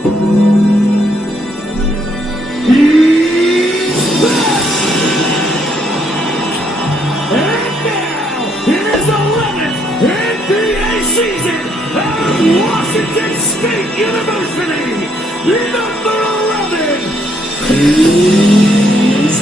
He's back! And now, in his 11th NBA season at Washington State University, the number 11, he's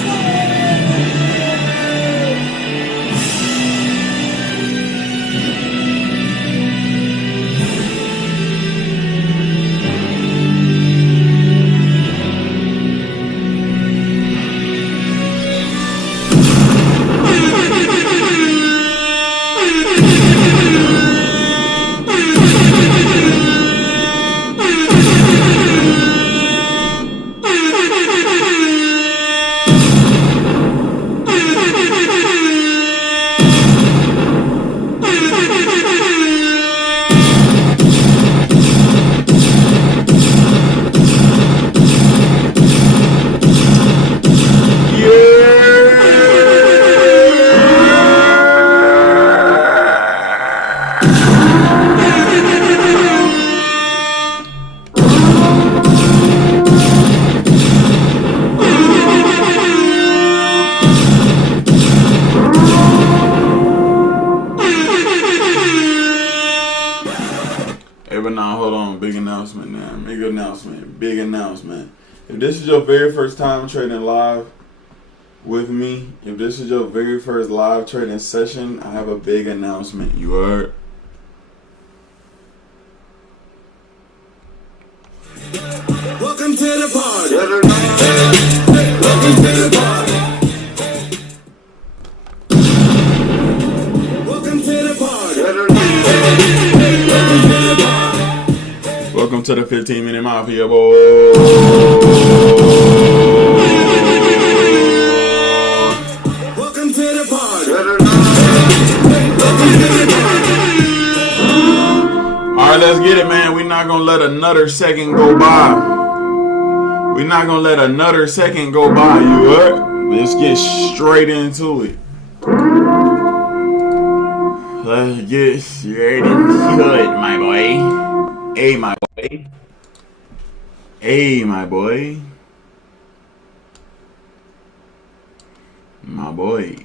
Big announcement. If this is your very first time trading live with me, if this is your very first live trading session, I have a big announcement. You heard? Welcome to the party. Welcome to the party. Welcome to the party. Welcome to the 15-minute Mafia, boy. Welcome to the party. Alright, let's get it, man. We're not gonna let another second go by. We're not gonna let another second go by, you heard? Let's get straight into it. Let's get straight into it, my boy. Hey, my boy. Hey, my boy. My boy.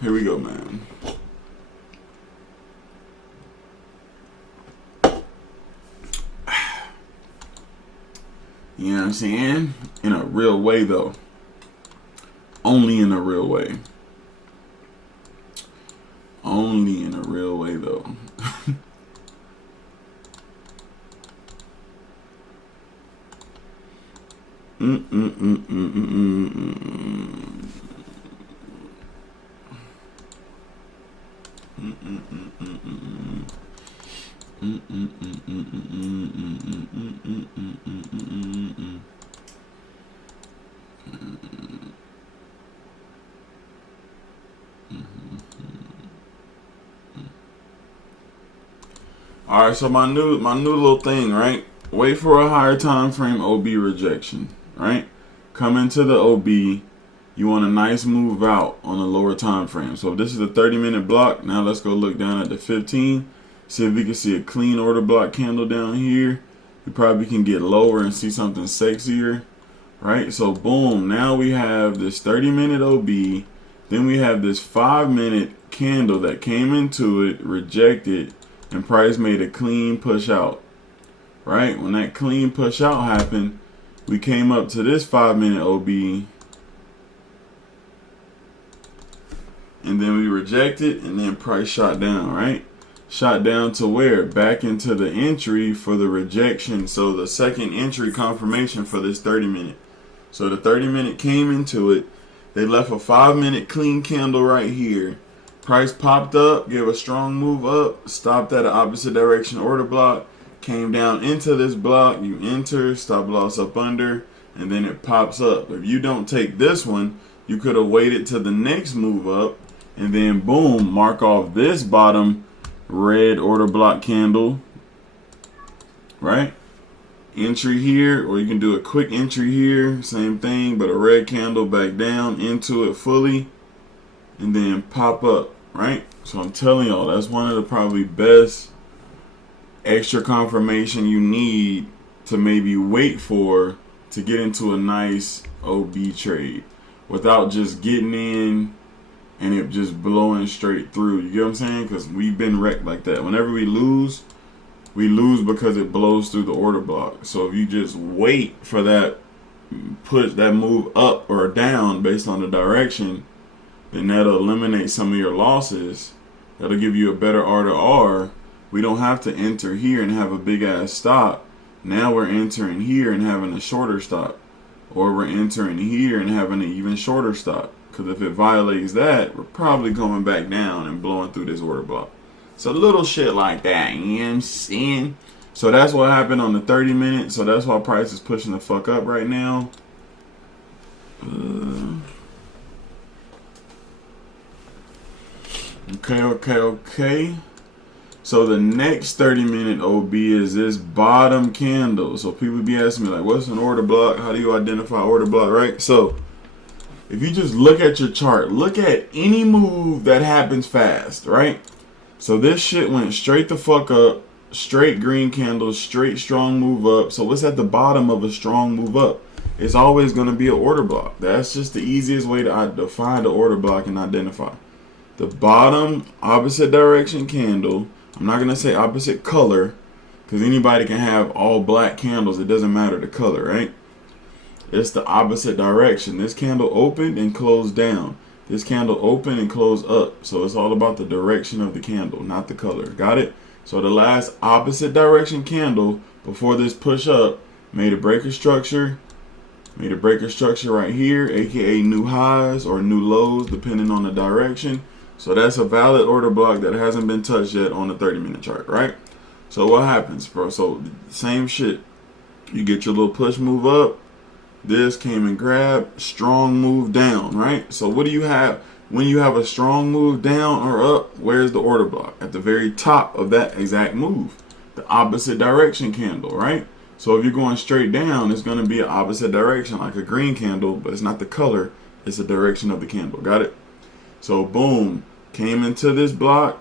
Here we go, man. You know what I'm saying? In a real way, though. Only in a real way. Only in a real way, though. All right, so my new little thing, right? Wait for a higher time frame OB rejection, right? Come into the OB. You want a nice move out on a lower time frame. So if this is a 30-minute block, now let's go look down at the 15. See if we can see a clean order block candle down here. We probably can get lower and see something sexier, right? So boom, now we have this 30-minute OB. Then we have this 5-minute candle that came into it, rejected, and price made a clean push out, right? When that clean push out happened, we came up to this 5-minute OB, and then we rejected, and then price shot down, right? Shot down to where? Back into the entry for the rejection. So the second entry confirmation for this 30-minute. So the 30-minute came into it. They left a 5-minute clean candle right here. Price popped up, gave a strong move up, stopped at an opposite direction order block, came down into this block, you enter, stop loss up under, and then it pops up. If you don't take this one, you could have waited to the next move up and then boom, mark off this bottom red order block candle, right? Entry here, or you can do a quick entry here, same thing, but a red candle back down into it fully, and then pop up, right? So I'm telling y'all, that's one of the probably best extra confirmation you need to maybe wait for to get into a nice OB trade without just getting in and it just blowing straight through. You get what I'm saying? Because we've been wrecked like that. Whenever we lose because it blows through the order block. So if you just wait for that push, that move up or down based on the direction, then that'll eliminate some of your losses. That'll give you a better R to R. We don't have to enter here and have a big ass stop. Now we're entering here and having a shorter stop. Or we're entering here and having an even shorter stop. Because if it violates that, we're probably going back down and blowing through this order block. So little shit like that, you know what I'm saying? So that's what happened on the 30 minute. So that's why price is pushing the fuck up right now. Okay. So the next 30 minute OB is this bottom candle. So people be asking me like, what's an order block? How do you identify order block, right? So if you just look at your chart, look at any move that happens fast, right? So this shit went straight the fuck up, straight green candle, straight strong move up. So what's at the bottom of a strong move up? It's always going to be an order block. That's just the easiest way to define the order block and identify. The bottom opposite direction candle, I'm not going to say opposite color, because anybody can have all black candles. It doesn't matter the color, right? It's the opposite direction. This candle opened and closed down. This candle opened and closed up. So it's all about the direction of the candle, not the color. Got it? So the last opposite direction candle before this push up made a breaker structure. Made a breaker structure right here, aka new highs or new lows, depending on the direction. So that's a valid order block that hasn't been touched yet on the 30-minute chart, right? So what happens, bro? So same shit. You get your little push move up. This came and grabbed, strong move down, right? So what do you have when you have a strong move down or up? Where's the order block? At the very top of that exact move, the opposite direction candle, right? So if you're going straight down, it's going to be an opposite direction, like a green candle, but it's not the color, it's the direction of the candle. Got it? So boom, came into this block,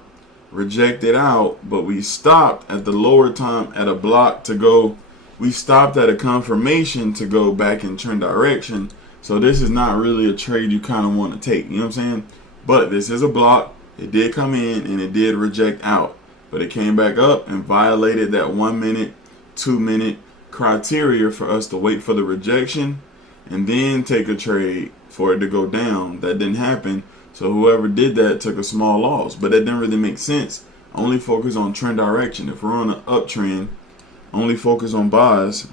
rejected out, but we stopped at the lower time at a block to go. We stopped at a confirmation to go back in trend direction. So this is not really a trade you kind of want to take. You know what I'm saying? But this is a block. It did come in and it did reject out. But it came back up and violated that 1 minute, 2 minute criteria for us to wait for the rejection and then take a trade for it to go down. That didn't happen. So whoever did that took a small loss. But that didn't really make sense. Only focus on trend direction. If we're on an uptrend, only focus on buys.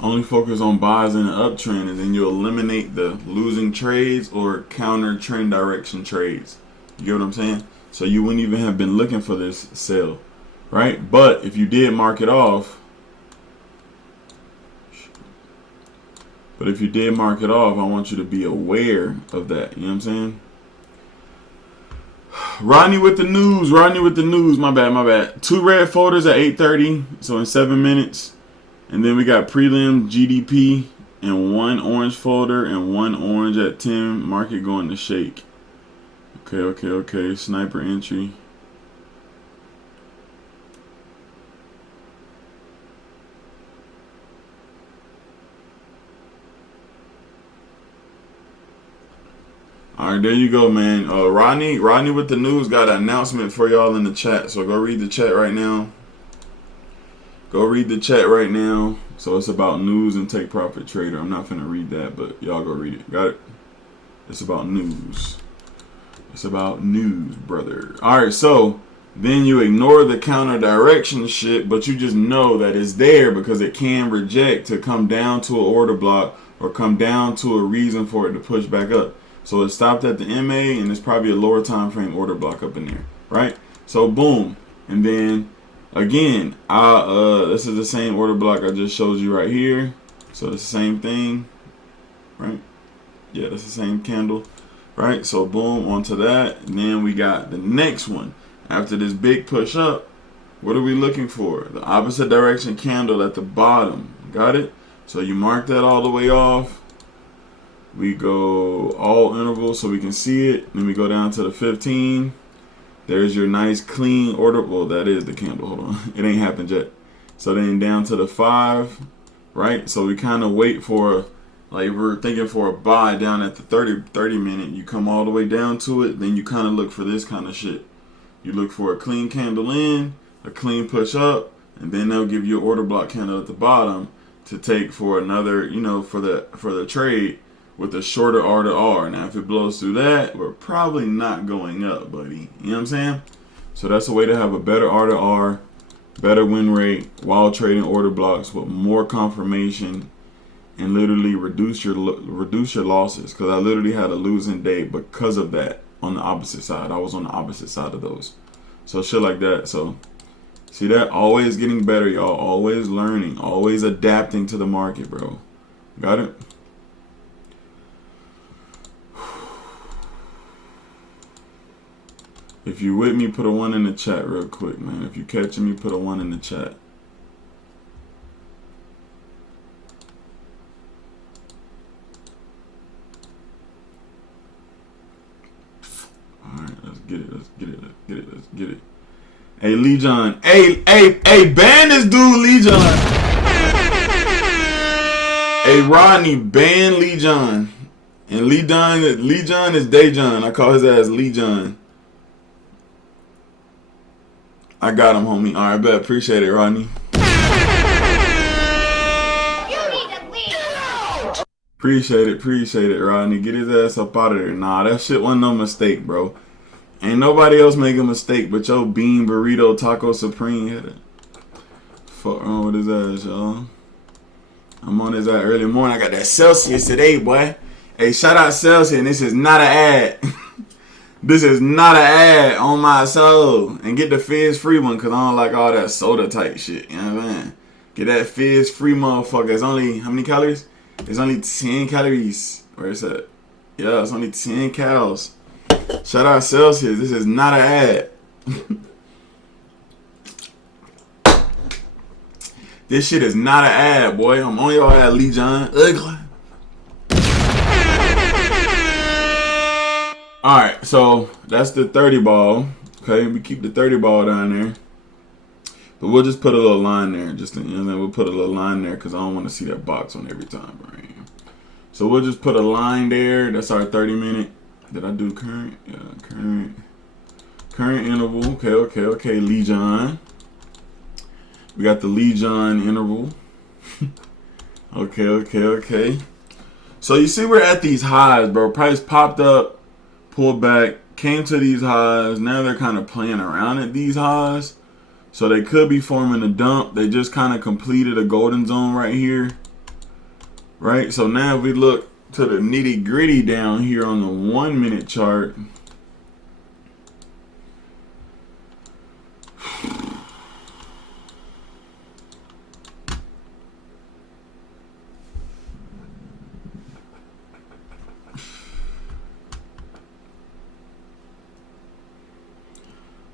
Only focus on buys in an uptrend, and then you'll eliminate the losing trades or counter trend direction trades. You get what I'm saying? So you wouldn't even have been looking for this sell, right? But if you did mark it off, I want you to be aware of that. You know what I'm saying? Rodney with the news. My bad. 2 red folders at 8:30, so in 7 minutes. And then we got prelim GDP and 1 orange folder and 1 orange at 10. Market going to shake. Okay. Sniper entry. All right, there you go, man. Rodney with the news got an announcement for y'all in the chat. So go read the chat right now. So it's about news and take profit trader. I'm not finna read that, but y'all go read it. Got it? It's about news. Brother. All right, so then you ignore the counter direction shit, but you just know that it's there because it can reject to come down to an order block or come down to a reason for it to push back up. So it stopped at the MA and it's probably a lower time frame order block up in there, right? So boom, And then again, this is the same order block I just showed you right here. So it's the same thing, right? Yeah, that's the same candle, right? So boom, onto that. And then we got the next one. After this big push up, what are we looking for? The opposite direction candle at the bottom. Got it? So you mark that all the way off. We go all intervals so we can see it. Then we go down to the 15. There's your nice clean order. Well, that is the candle. Hold on. It ain't happened yet. So then down to the 5, right? So we kind of wait for, like we're thinking for a buy down at the 30 minute. You come all the way down to it. Then you kind of look for this kind of shit. You look for a clean candle in, a clean push up, and then they'll give you an order block candle at the bottom to take for another, you know, for the trade with a shorter R to R. Now, if it blows through that, we're probably not going up, buddy. You know what I'm saying? So that's a way to have a better R to R, better win rate while trading order blocks with more confirmation and literally reduce your losses. Because I literally had a losing day because of that on the opposite side. I was on the opposite side of those. So shit like that. So see that? Always getting better, y'all. Always learning. Always adapting to the market, bro. Got it? If you with me, put a 1 in the chat real quick, man. If you catching me, put a 1 in the chat. Alright, let's get it, let's get it, let's get it, let's get it. Hey, Lee John. Hey, ban this dude, Lee John. Hey, Rodney, ban Lee John. And Lee John is Day John. I call his ass Lee John. I got him, homie. All right, bet. Appreciate it, Rodney. You need to leave. Appreciate it, Rodney. Get his ass up out of there. Nah, that shit wasn't no mistake, bro. Ain't nobody else make a mistake but your bean burrito taco supreme hitter. Fuck wrong with his ass, y'all. I'm on his ass early morning. I got that Celsius today, boy. Hey, shout out Celsius, and this is not an ad. This is not an ad on my soul. And get the fizz-free one, because I don't like all that soda type shit. You know what I'm saying? Get that fizz-free motherfucker. It's only, how many calories? It's only 10 calories. Where is that? Yeah, it's only 10 calories. Shout out Celsius. This is not an ad. This shit is not an ad, boy. I'm on your ad, Lee John. Ugly. Alright, so that's the 30 ball. Okay, we keep the 30 ball down there. But we'll just put a little line there. Just to, you know, we'll put a little line there because I don't want to see that box on every time, right? So we'll just put a line there. That's our 30 minute. Did I do current? Yeah, current interval. Okay, Lee John. We got the Lee John interval. Okay. So you see we're at these highs, bro. Price popped up. Pulled back, came to these highs. Now they're kind of playing around at these highs. So they could be forming a dump. They just kind of completed a golden zone right here. Right? So now if we look to the nitty-gritty down here on the 1 minute chart.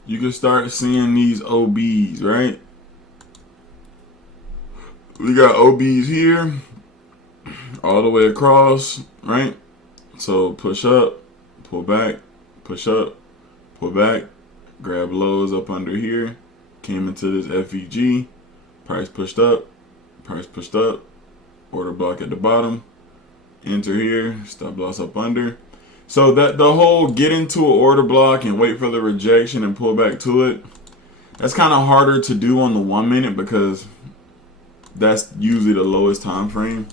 You can start seeing these OBs, right? We got OBs here, all the way across, right? So push up, pull back, push up, pull back, grab lows up under here, came into this FEG, price pushed up, order block at the bottom, enter here, stop loss up under. So that the whole get into an order block and wait for the rejection and pull back to it, that's kind of harder to do on the 1 minute because that's usually the lowest time frame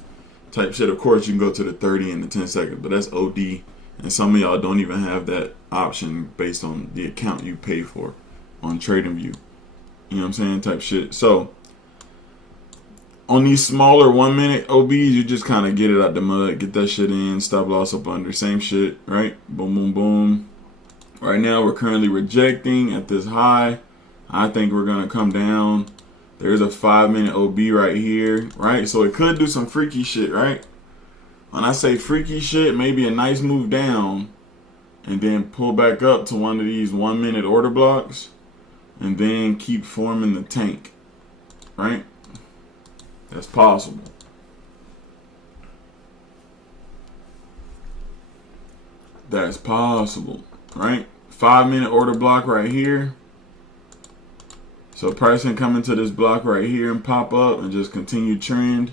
type shit. Of course, you can go to the 30 and the 10 seconds, but that's OD. And some of y'all don't even have that option based on the account you pay for on TradingView. You know what I'm saying? Type shit. So on these smaller 1 minute OBs, you just kind of get it out the mud, get that shit in, stop loss up under, same shit, right? Boom, boom, boom. Right now, we're currently rejecting at this high. I think we're going to come down. There's a 5-minute OB right here, right? So it could do some freaky shit, right? When I say freaky shit, maybe a nice move down and then pull back up to one of these 1-minute order blocks and then keep forming the tank, right? That's possible. That's possible, right? 5-minute order block right here. So price can come into this block right here and pop up and just continue trend.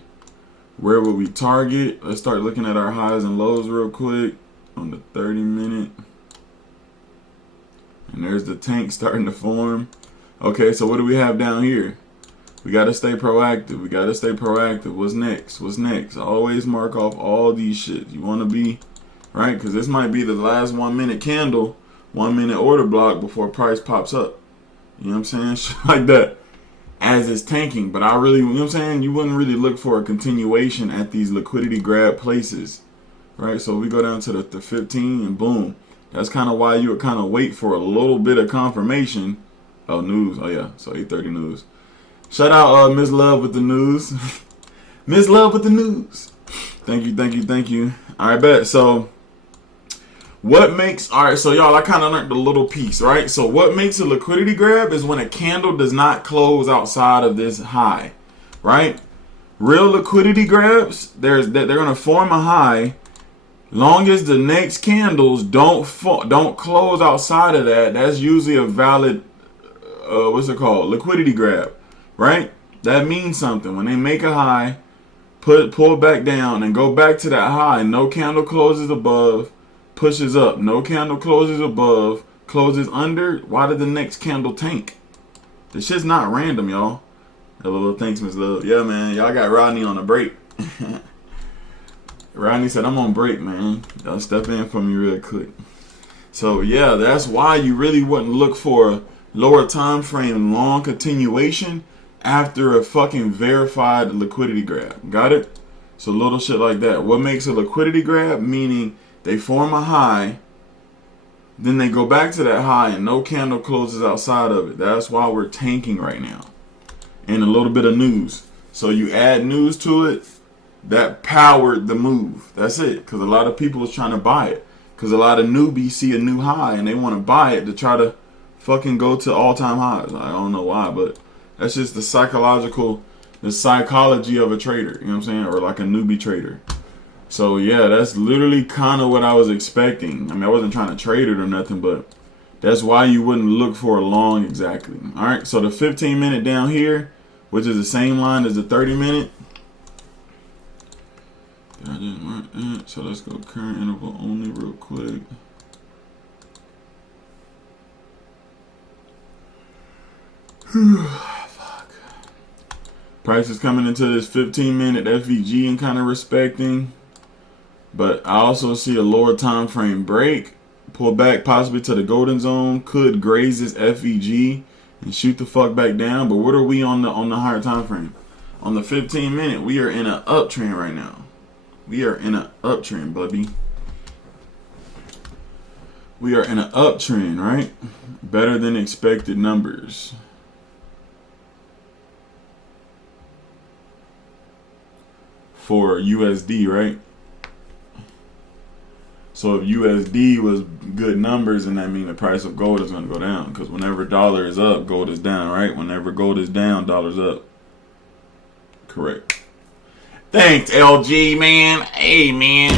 Where will we target? Let's start looking at our highs and lows real quick on the 30-minute. And there's the tank starting to form. Okay, so what do we have down here? We got to stay proactive. We got to stay proactive. What's next? What's next? Always mark off all these shit. You want to be, right? Because this might be the last 1-minute candle, 1-minute order block before price pops up. You know what I'm saying? Shit like that. As it's tanking. But I really, you know what I'm saying? You wouldn't really look for a continuation at these liquidity grab places. Right? So we go down to the 15 and boom. That's kind of why you would kind of wait for a little bit of confirmation. Oh, news. Oh, yeah. So 8:30 news. Shout out Miss Love with the news. Miss Love with the news. Thank you, thank you, thank you. All right, bet. So what makes, all right, so y'all, I kind of learned a little piece, right? So what makes a liquidity grab is when a candle does not close outside of this high, right? Real liquidity grabs, they're going to form a high. Long as the next candles don't close outside of that, that's usually a valid, what's it called? Liquidity grab, right? That means something. When they make a high, pull back down and go back to that high. No candle closes above, pushes up. No candle closes above, closes under. Why did the next candle tank? This shit's not random, y'all. Hello, thanks, Miss Love. Yeah, man, y'all got Rodney on a break. Rodney said, I'm on break, man. Y'all step in for me real quick. So, yeah, that's why you really wouldn't look for a lower time frame long continuation after a fucking verified liquidity grab. Got it? So little shit like that. What makes a liquidity grab? Meaning they form a high, then they go back to that high and no candle closes outside of it. That's why we're tanking right now. And a little bit of news. So you add news to it, that powered the move. That's it. Because a lot of people is trying to buy it. Because a lot of newbies see a new high and they want to buy it to try to fucking go to all-time highs. I don't know why, but that's just the psychology of a trader. You know what I'm saying? Or like a newbie trader. So yeah, that's literally kind of what I was expecting. I mean, I wasn't trying to trade it or nothing, but that's why you wouldn't look for a long exactly. All right, so the 15-minute down here, which is the same line as the 30-minute. I didn't mark that, so let's go current interval only real quick. Fuck. Price is coming into this 15-minute FVG and kind of respecting. But I also see a lower time frame break. Pull back possibly to the golden zone. Could graze this FVG and shoot the fuck back down. But what are we on the higher time frame? On the 15-minute, we are in an uptrend right now. We are in an uptrend, bubby. We are in an uptrend, right? Better than expected numbers. For USD, right? So if USD was good numbers, then that means the price of gold is going to go down. Because whenever dollar is up, gold is down, right? Whenever gold is down, dollar's up. Correct. Thanks, LG, man. Hey, man.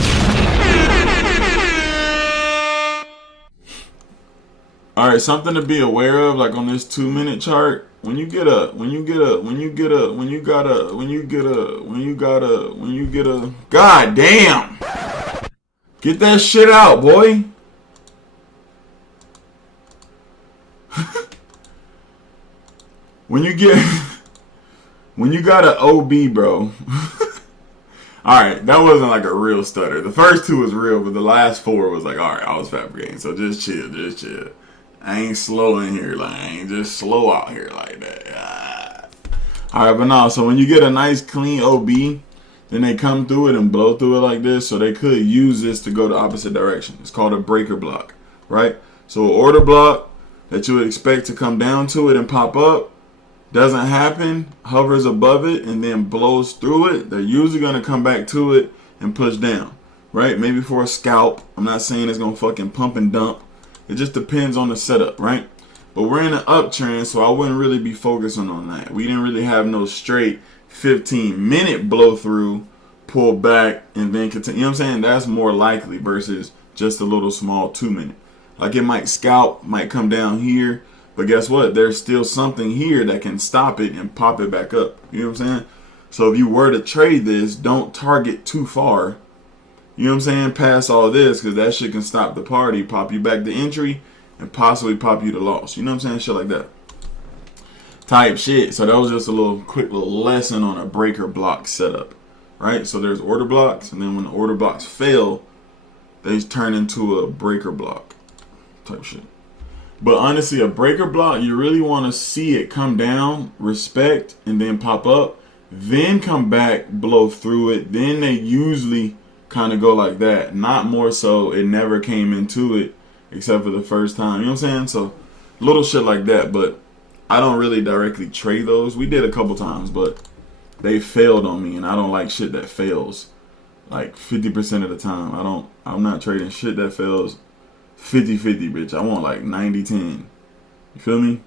All right, something to be aware of, like on this 2-minute chart. When you get a, God damn. Get that shit out, boy. When you got an OB, bro. Alright, that wasn't like a real stutter. The first two was real, but the last four was like, alright, I was fabricating. So just chill, just chill. I ain't slow in here, like, I ain't just slow out here like that. Alright, but no, so when you get a nice clean OB, then they come through it and blow through it like this, so they could use this to go the opposite direction. It's called a breaker block, right? So order block that you would expect to come down to it and pop up doesn't happen, hovers above it, and then blows through it, they're usually going to come back to it and push down, right? Maybe for a scalp. I'm not saying it's going to fucking pump and dump. It just depends on the setup, right? But we're in an uptrend, so I wouldn't really be focusing on that. We didn't really have no straight 15-minute blow through, pull back, and then continue. You know what I'm saying? That's more likely versus just a little small 2-minute. Like it might scalp, might come down here, but guess what? There's still something here that can stop it and pop it back up. You know what I'm saying? So if you were to trade this, don't target too far. You know what I'm saying? Past all this, because that shit can stop the party, pop you back to entry, and possibly pop you to loss. You know what I'm saying? Shit like that. Type shit. So that was just a little quick little lesson on a breaker block setup. Right? So there's order blocks, and then when the order blocks fail, they turn into a breaker block type shit. But honestly, a breaker block, you really want to see it come down, respect, and then pop up, then come back, blow through it. Then they usually kind of go like that. Not more so, it never came into it except for the first time. You know what I'm saying? So little shit like that. But I don't really directly trade those. We did a couple times, but they failed on me, and I don't like shit that fails. Like 50% of the time. I'm not trading shit that fails 50-50, bitch. I want like 90-10. You feel me?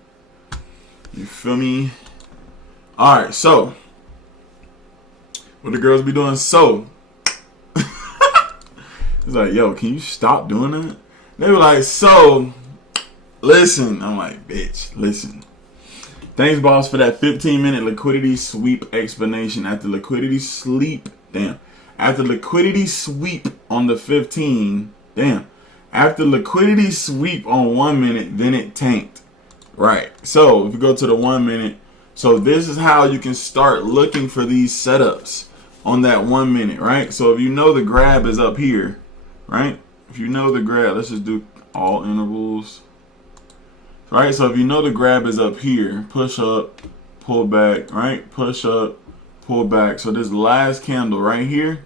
You feel me? Alright, so what the girls be doing? So it's like, yo, can you stop doing that? They were like, so listen. I'm like, bitch, listen. Thanks, boss, for that 15-minute liquidity sweep explanation. After liquidity sweep on the 15, after liquidity sweep on 1 minute, then it tanked. Right. So if you go to the 1 minute, so this is how you can start looking for these setups on that 1 minute, right? So if you know the grab is up here, right? If you know the grab, let's just do all intervals. Right, so if you know the grab is up here, push up, pull back, right? Push up, pull back. So this last candle right here.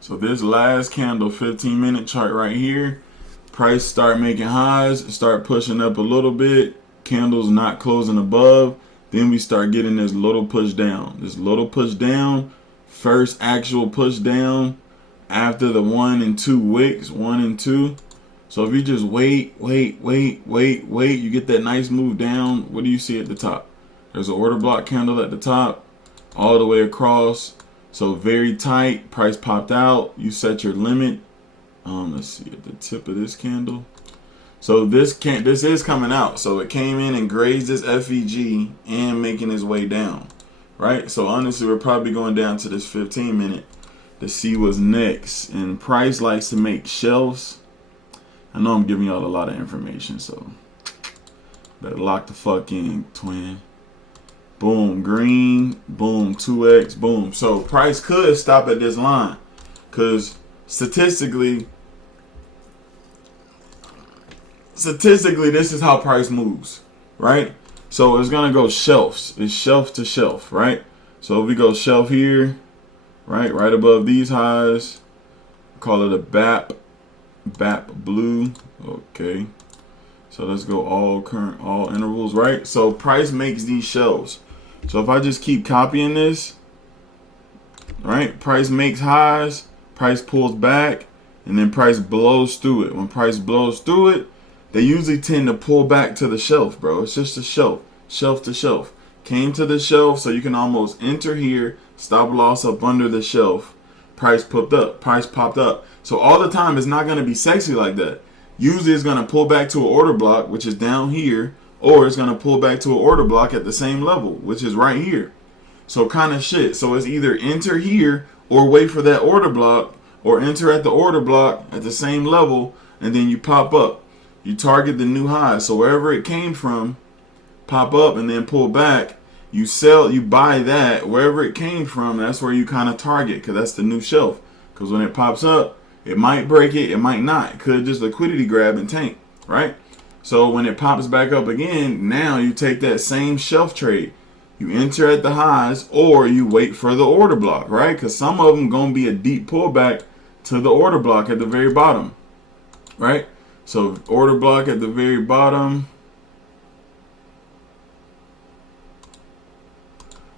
So this last candle, 15-minute chart right here. Price start making highs, start pushing up a little bit. Candles not closing above. Then we start getting this little push down. This little push down. First actual push down after the 1 and 2 wicks, 1 and 2. So if you just wait, you get that nice move down. What do you see at the top? There's an order block candle at the top, all the way across. So very tight, price popped out. You set your limit. Let's see at the tip of this candle. So this is coming out. So it came in and grazed this FEG and making its way down, right? So honestly, we're probably going down to this 15-minute to see what's next. And price likes to make shelves. I know I'm giving y'all a lot of information, so better lock the fuck in, twin. Boom, green, boom, 2x, boom. So price could stop at this line, because statistically, this is how price moves, right? So it's gonna go shelves. It's shelf to shelf, right? So if we go shelf here, right above these highs, call it a BAP blue. Okay, so let's go all intervals, right? So price makes these shelves. So if I just keep copying this, right, price makes highs, price pulls back, and then price blows through it. When price blows through it, they usually tend to pull back to the shelf, bro. It's just a shelf to shelf. Came to the shelf, so you can almost enter here, stop loss up under the shelf. Price popped up. So all the time, it's not going to be sexy like that. Usually it's going to pull back to an order block, which is down here, or it's going to pull back to an order block at the same level, which is right here. So kind of shit. So it's either enter here or wait for that order block, or enter at the order block at the same level, and then you pop up. You target the new high. So wherever it came from, pop up and then pull back. You sell, you buy that. Wherever it came from, that's where you kind of target, because that's the new shelf. Because when it pops up, it might break it, it might not. It could just liquidity grab and tank, right? So when it pops back up again, now you take that same shelf trade. You enter at the highs, or you wait for the order block, right? Because some of them going to be a deep pullback to the order block at the very bottom, right? So order block at the very bottom.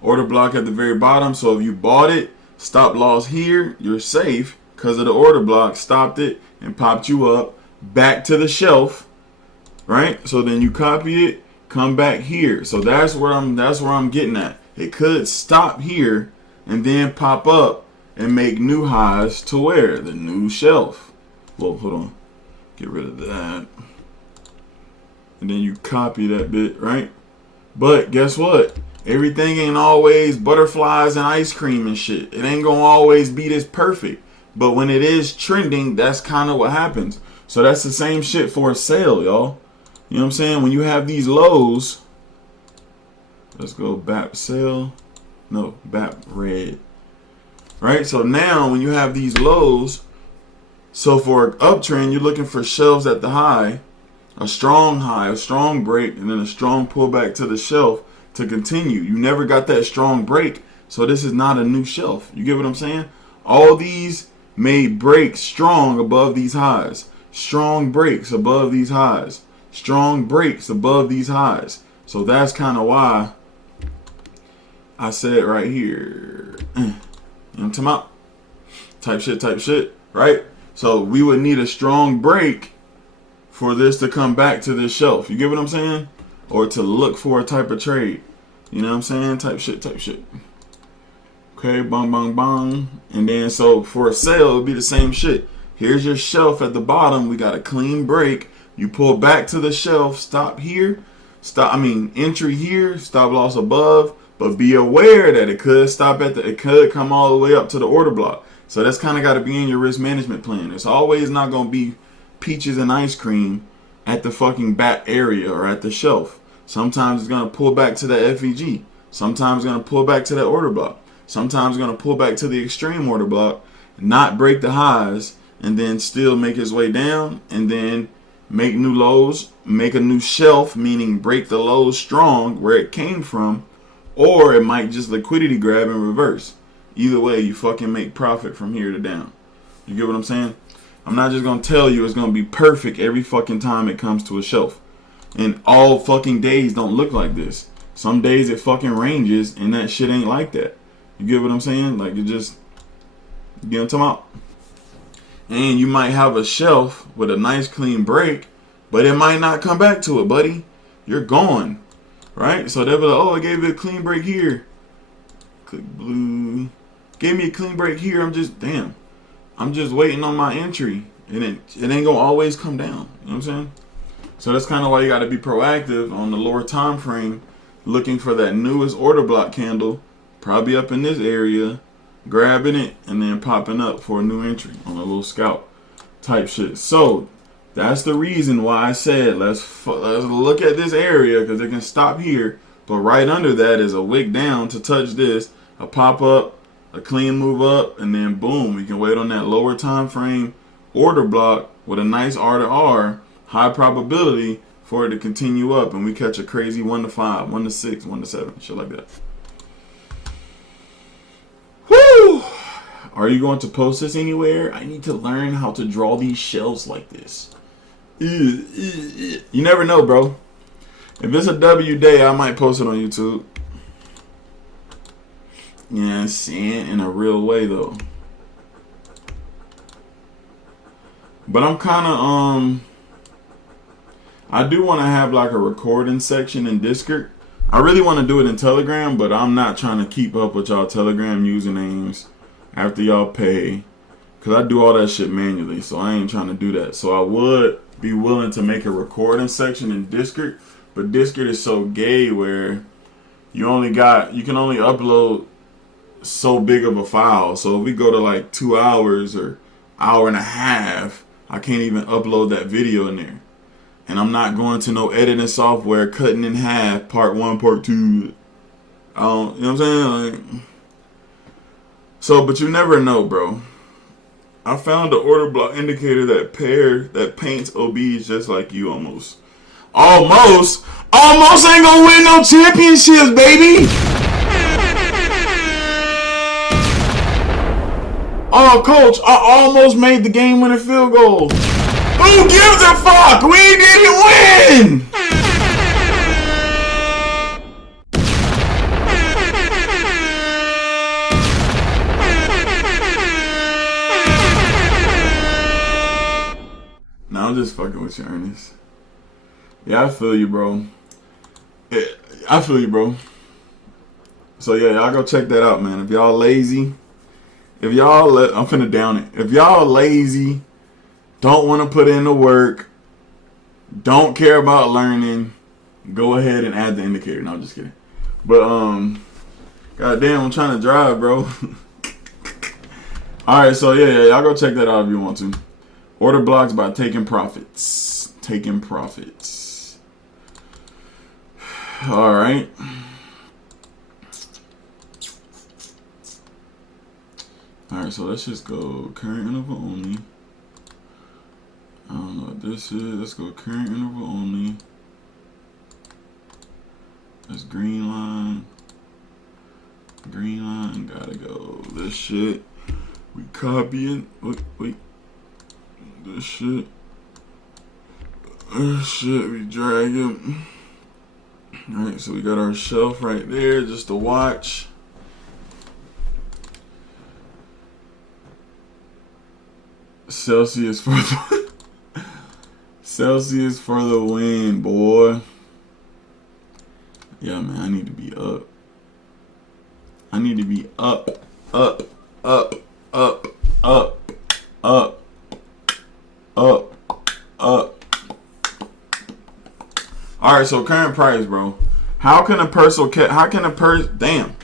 Order block at the very bottom. So if you bought it, stop loss here, you're safe because of the order block. Stopped it and popped you up back to the shelf, right? So then you copy it, come back here. So that's where I'm getting at. It could stop here and then pop up and make new highs to where the new shelf. Well, hold on. Get rid of that. And then you copy that bit, right? But guess what? Everything ain't always butterflies and ice cream and shit. It ain't gonna always be this perfect. But when it is trending, that's kind of what happens. So that's the same shit for a sale, y'all. You know what I'm saying? When you have these lows, let's go BAP sale. No, BAP red. Right? So now when you have these lows, so for an uptrend, you're looking for shelves at the high, a strong break, and then a strong pullback to the shelf to continue. You never got that strong break, so this is not a new shelf. You get what I'm saying? All these made breaks strong above these highs. Strong breaks above these highs. Strong breaks above these highs. So that's kind of why I said right here, you know what I'm talking about? Type shit, right? So we would need a strong break for this to come back to this shelf. You get what I'm saying? Or to look for a type of trade. You know what I'm saying? Type shit. Okay, bong, bong, bong. And then so for a sale, it'll be the same shit. Here's your shelf at the bottom. We got a clean break. You pull back to the shelf, stop here. Entry here, stop loss above. But be aware that it could stop it could come all the way up to the order block. So that's kind of got to be in your risk management plan. It's always not going to be peaches and ice cream at the fucking bat area or at the shelf. Sometimes it's going to pull back to the FEG. Sometimes it's going to pull back to that order block. Sometimes it's going to pull back to the extreme order block, not break the highs, and then still make its way down, and then make new lows, make a new shelf, meaning break the lows strong where it came from, or it might just liquidity grab and reverse. Either way, you fucking make profit from here to down. You get what I'm saying? I'm not just going to tell you it's going to be perfect every fucking time it comes to a shelf. And all fucking days don't look like this. Some days it fucking ranges and that shit ain't like that. You get what I'm saying? Like, you get what I'm talking about? And you might have a shelf with a nice clean break, but it might not come back to it, buddy. You're gone. Right? So they'll be like, oh, I gave it a clean break here. Click blue. Gave me a clean break here. I'm just waiting on my entry. And it ain't gonna always come down. You know what I'm saying? So that's kind of why you got to be proactive on the lower time frame, looking for that newest order block candle, probably up in this area, grabbing it, and then popping up for a new entry on a little scalp type shit. So that's the reason why I said let's look at this area, because it can stop here, but right under that is a wick down to touch this, a pop up, a clean move up, and then boom, we can wait on that lower time frame order block with a nice R to R, high probability for it to continue up, and we catch a crazy 1 to 5, 1 to 6, 1 to 7, shit like that. Woo! Are you going to post this anywhere? I need to learn how to draw these shells like this. You never know, bro. If it's a W day, I might post it on YouTube. You know what I'm saying? In a real way, though. But I'm kind of, I do want to have like a recording section in Discord. I really want to do it in Telegram, but I'm not trying to keep up with y'all Telegram usernames after y'all pay, because I do all that shit manually, so I ain't trying to do that. So I would be willing to make a recording section in Discord, but Discord is so gay where you can only upload so big of a file. So if we go to like 2 hours or hour and a half, I can't even upload that video in there. And I'm not going to no editing software cutting in half part 1, part 2. You know what I'm saying? Like, so, but you never know, bro. I found the order block indicator that paints OBs just like you almost. Almost ain't gonna win no championships, baby. Oh, coach, I almost made the game-winning field goal. Who gives a fuck? We didn't win! Nah, I'm just fucking with you, Ernest. Yeah, I feel you, bro. I feel you, bro. So yeah, y'all go check that out, man. If y'all lazy, I'm finna down it. If y'all lazy, don't want to put in the work, don't care about learning, go ahead and add the indicator. No, I'm just kidding. But goddamn, I'm trying to drive, bro. All right, so yeah, y'all go check that out if you want to. Order blocks by taking profits. Taking profits. All right. All right, so let's just go current interval only. I don't know what this is. Let's go current interval only. That's green line. Green line, gotta go. This shit, we copying. Wait. This shit, we drag it. Alright, so we got our shelf right there, just to watch. Celsius for the Celsius for the win, boy. Yeah, man, I need to be up. I need to be up. All right, so current price, bro. How can a person? How can a person? Damn.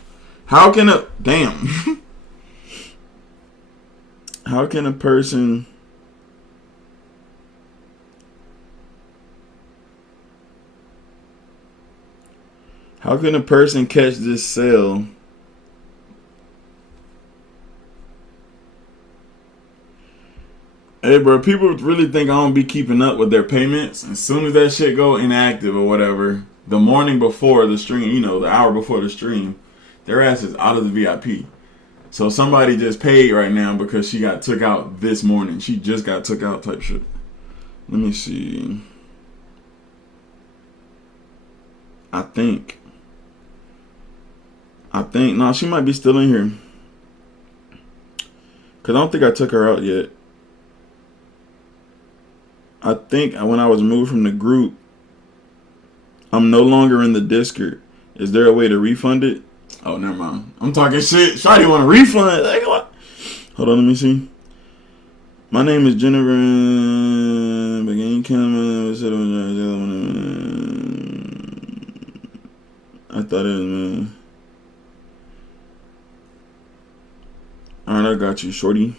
How can a damn? How can a person? How can a person catch this sale? Hey, bro, people really think I don't be keeping up with their payments. As soon as that shit go inactive or whatever, the morning before the stream, you know, the hour before the stream, their ass is out of the VIP. So somebody just paid right now because she got took out this morning. She just got took out type shit. Let me see. I think. No, she might be still in here. Because I don't think I took her out yet. I think when I was moved from the group, I'm no longer in the Discord. Is there a way to refund it? Oh, never mind. I'm talking shit. Shawty want a refund. Like, what? Hold on, let me see. My name is Jennifer. I thought it was, man. Alright, I got you, shorty.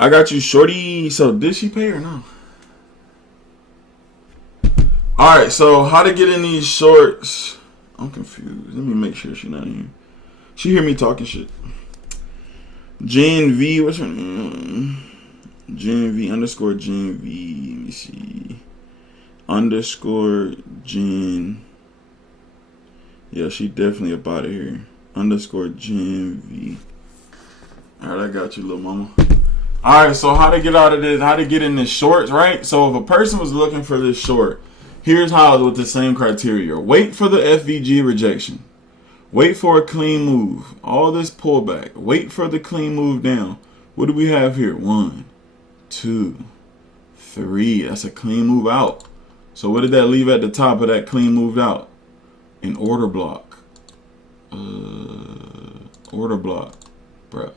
I got you, shorty. So, did she pay or no? Alright, so how to get in these shorts? I'm confused. Let me make sure she's not in here. She hear me talking shit. Jen V, what's her name? Jen V underscore Jen V. Let me see. Underscore Jen. Yeah, she definitely up out of here. Underscore Jen V. Alright, I got you, little mama. Alright, so how to get out of this, how to get in this shorts, right? So if a person was looking for this short, here's how with the same criteria. Wait for the FVG rejection. Wait for a clean move. All this pullback. Wait for the clean move down. What do we have here? 1, 2, 3. That's a clean move out. So what did that leave at the top of that clean move out? An order block. Order block. Bruh.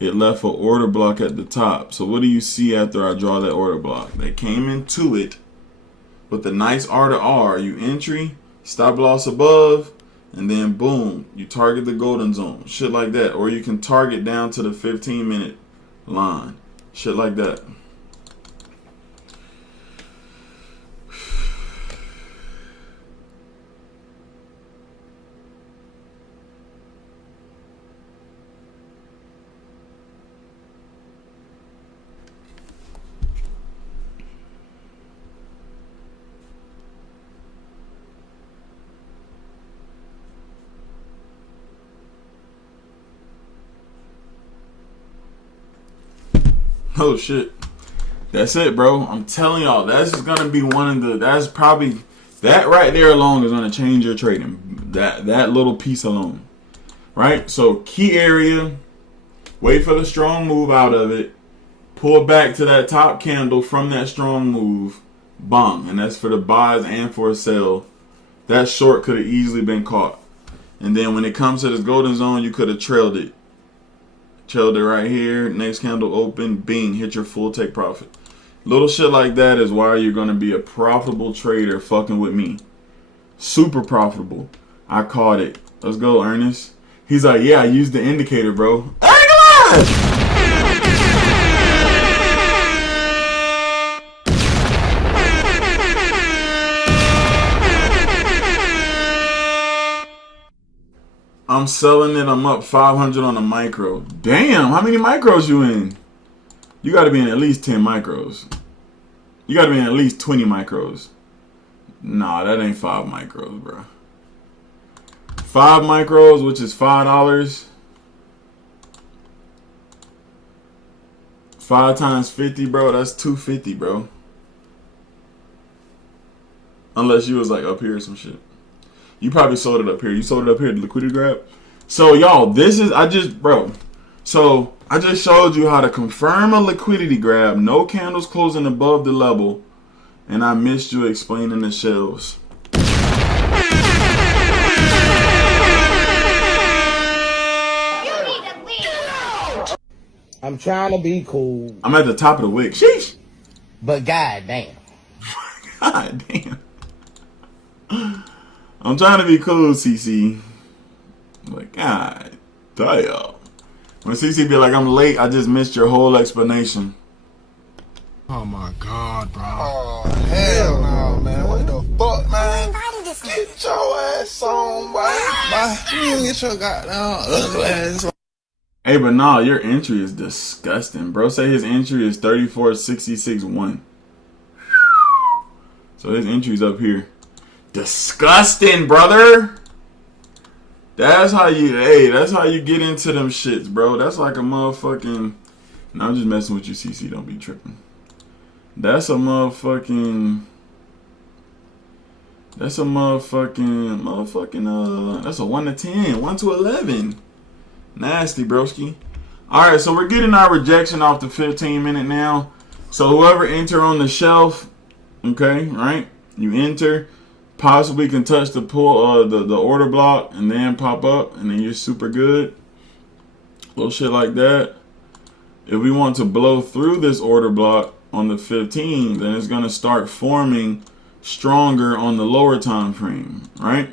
It left an order block at the top. So what do you see after I draw that order block? They came into it with a nice R to R. You entry, stop loss above, and then boom, you target the golden zone. Shit like that. Or you can target down to the 15-minute line. Shit like that. Oh shit. That's it, bro. I'm telling y'all, that's gonna be one of the. That's probably that right there alone is gonna change your trading. That little piece alone, right? So key area. Wait for the strong move out of it. Pull back to that top candle from that strong move. Bang, and that's for the buys and for a sell. That short could have easily been caught. And then when it comes to this golden zone, you could have trailed it. Trailed it right here. Next candle open. Bing. Hit your full take profit. Little shit like that is why you're going to be a profitable trader fucking with me. Super profitable. I caught it. Let's go, Ernest. He's like, yeah, I used the indicator, bro. I'm selling it. I'm up 500 on the micro. Damn, how many micros you in? You got to be in at least 10 micros. You got to be in at least 20 micros. Nah, that ain't 5 micros, bro. 5 micros, which is $5. 5 times 50, bro. That's $250, bro. Unless you was like up here or some shit. You probably sold it up here. You sold it up here at the liquidity grab. So, y'all, this is, So, I just showed you how to confirm a liquidity grab. No candles closing above the level. And I missed you explaining the shelves. I'm trying to be cool. I'm at the top of the wick. Sheesh. But goddamn. God damn. I'm trying to be cool, CC. But God damn. When CC be like, I'm late, I just missed your whole explanation. Oh my God, bro. Oh, hell no, man. What the fuck, man? Get your ass on, boy. You get your goddamn ugly ass on. Hey, but nah, your entry is disgusting. Bro say his entry is 34.66.1. So his entry's up here. Disgusting, brother. That's how you get into them shits, bro. That's like a motherfucking. No, I'm just messing with you, CC. Don't be tripping. That's a motherfucking. That's a that's a 1 to 10, 1 to 11. Nasty, broski. All right, so we're getting our rejection off the 15-minute now. So whoever enter on the shelf, okay, right? You enter. Possibly can touch the pull, the order block and then pop up, and then you're super good. Little shit like that. If we want to blow through this order block on the 15th, then it's gonna start forming stronger on the lower time frame, right?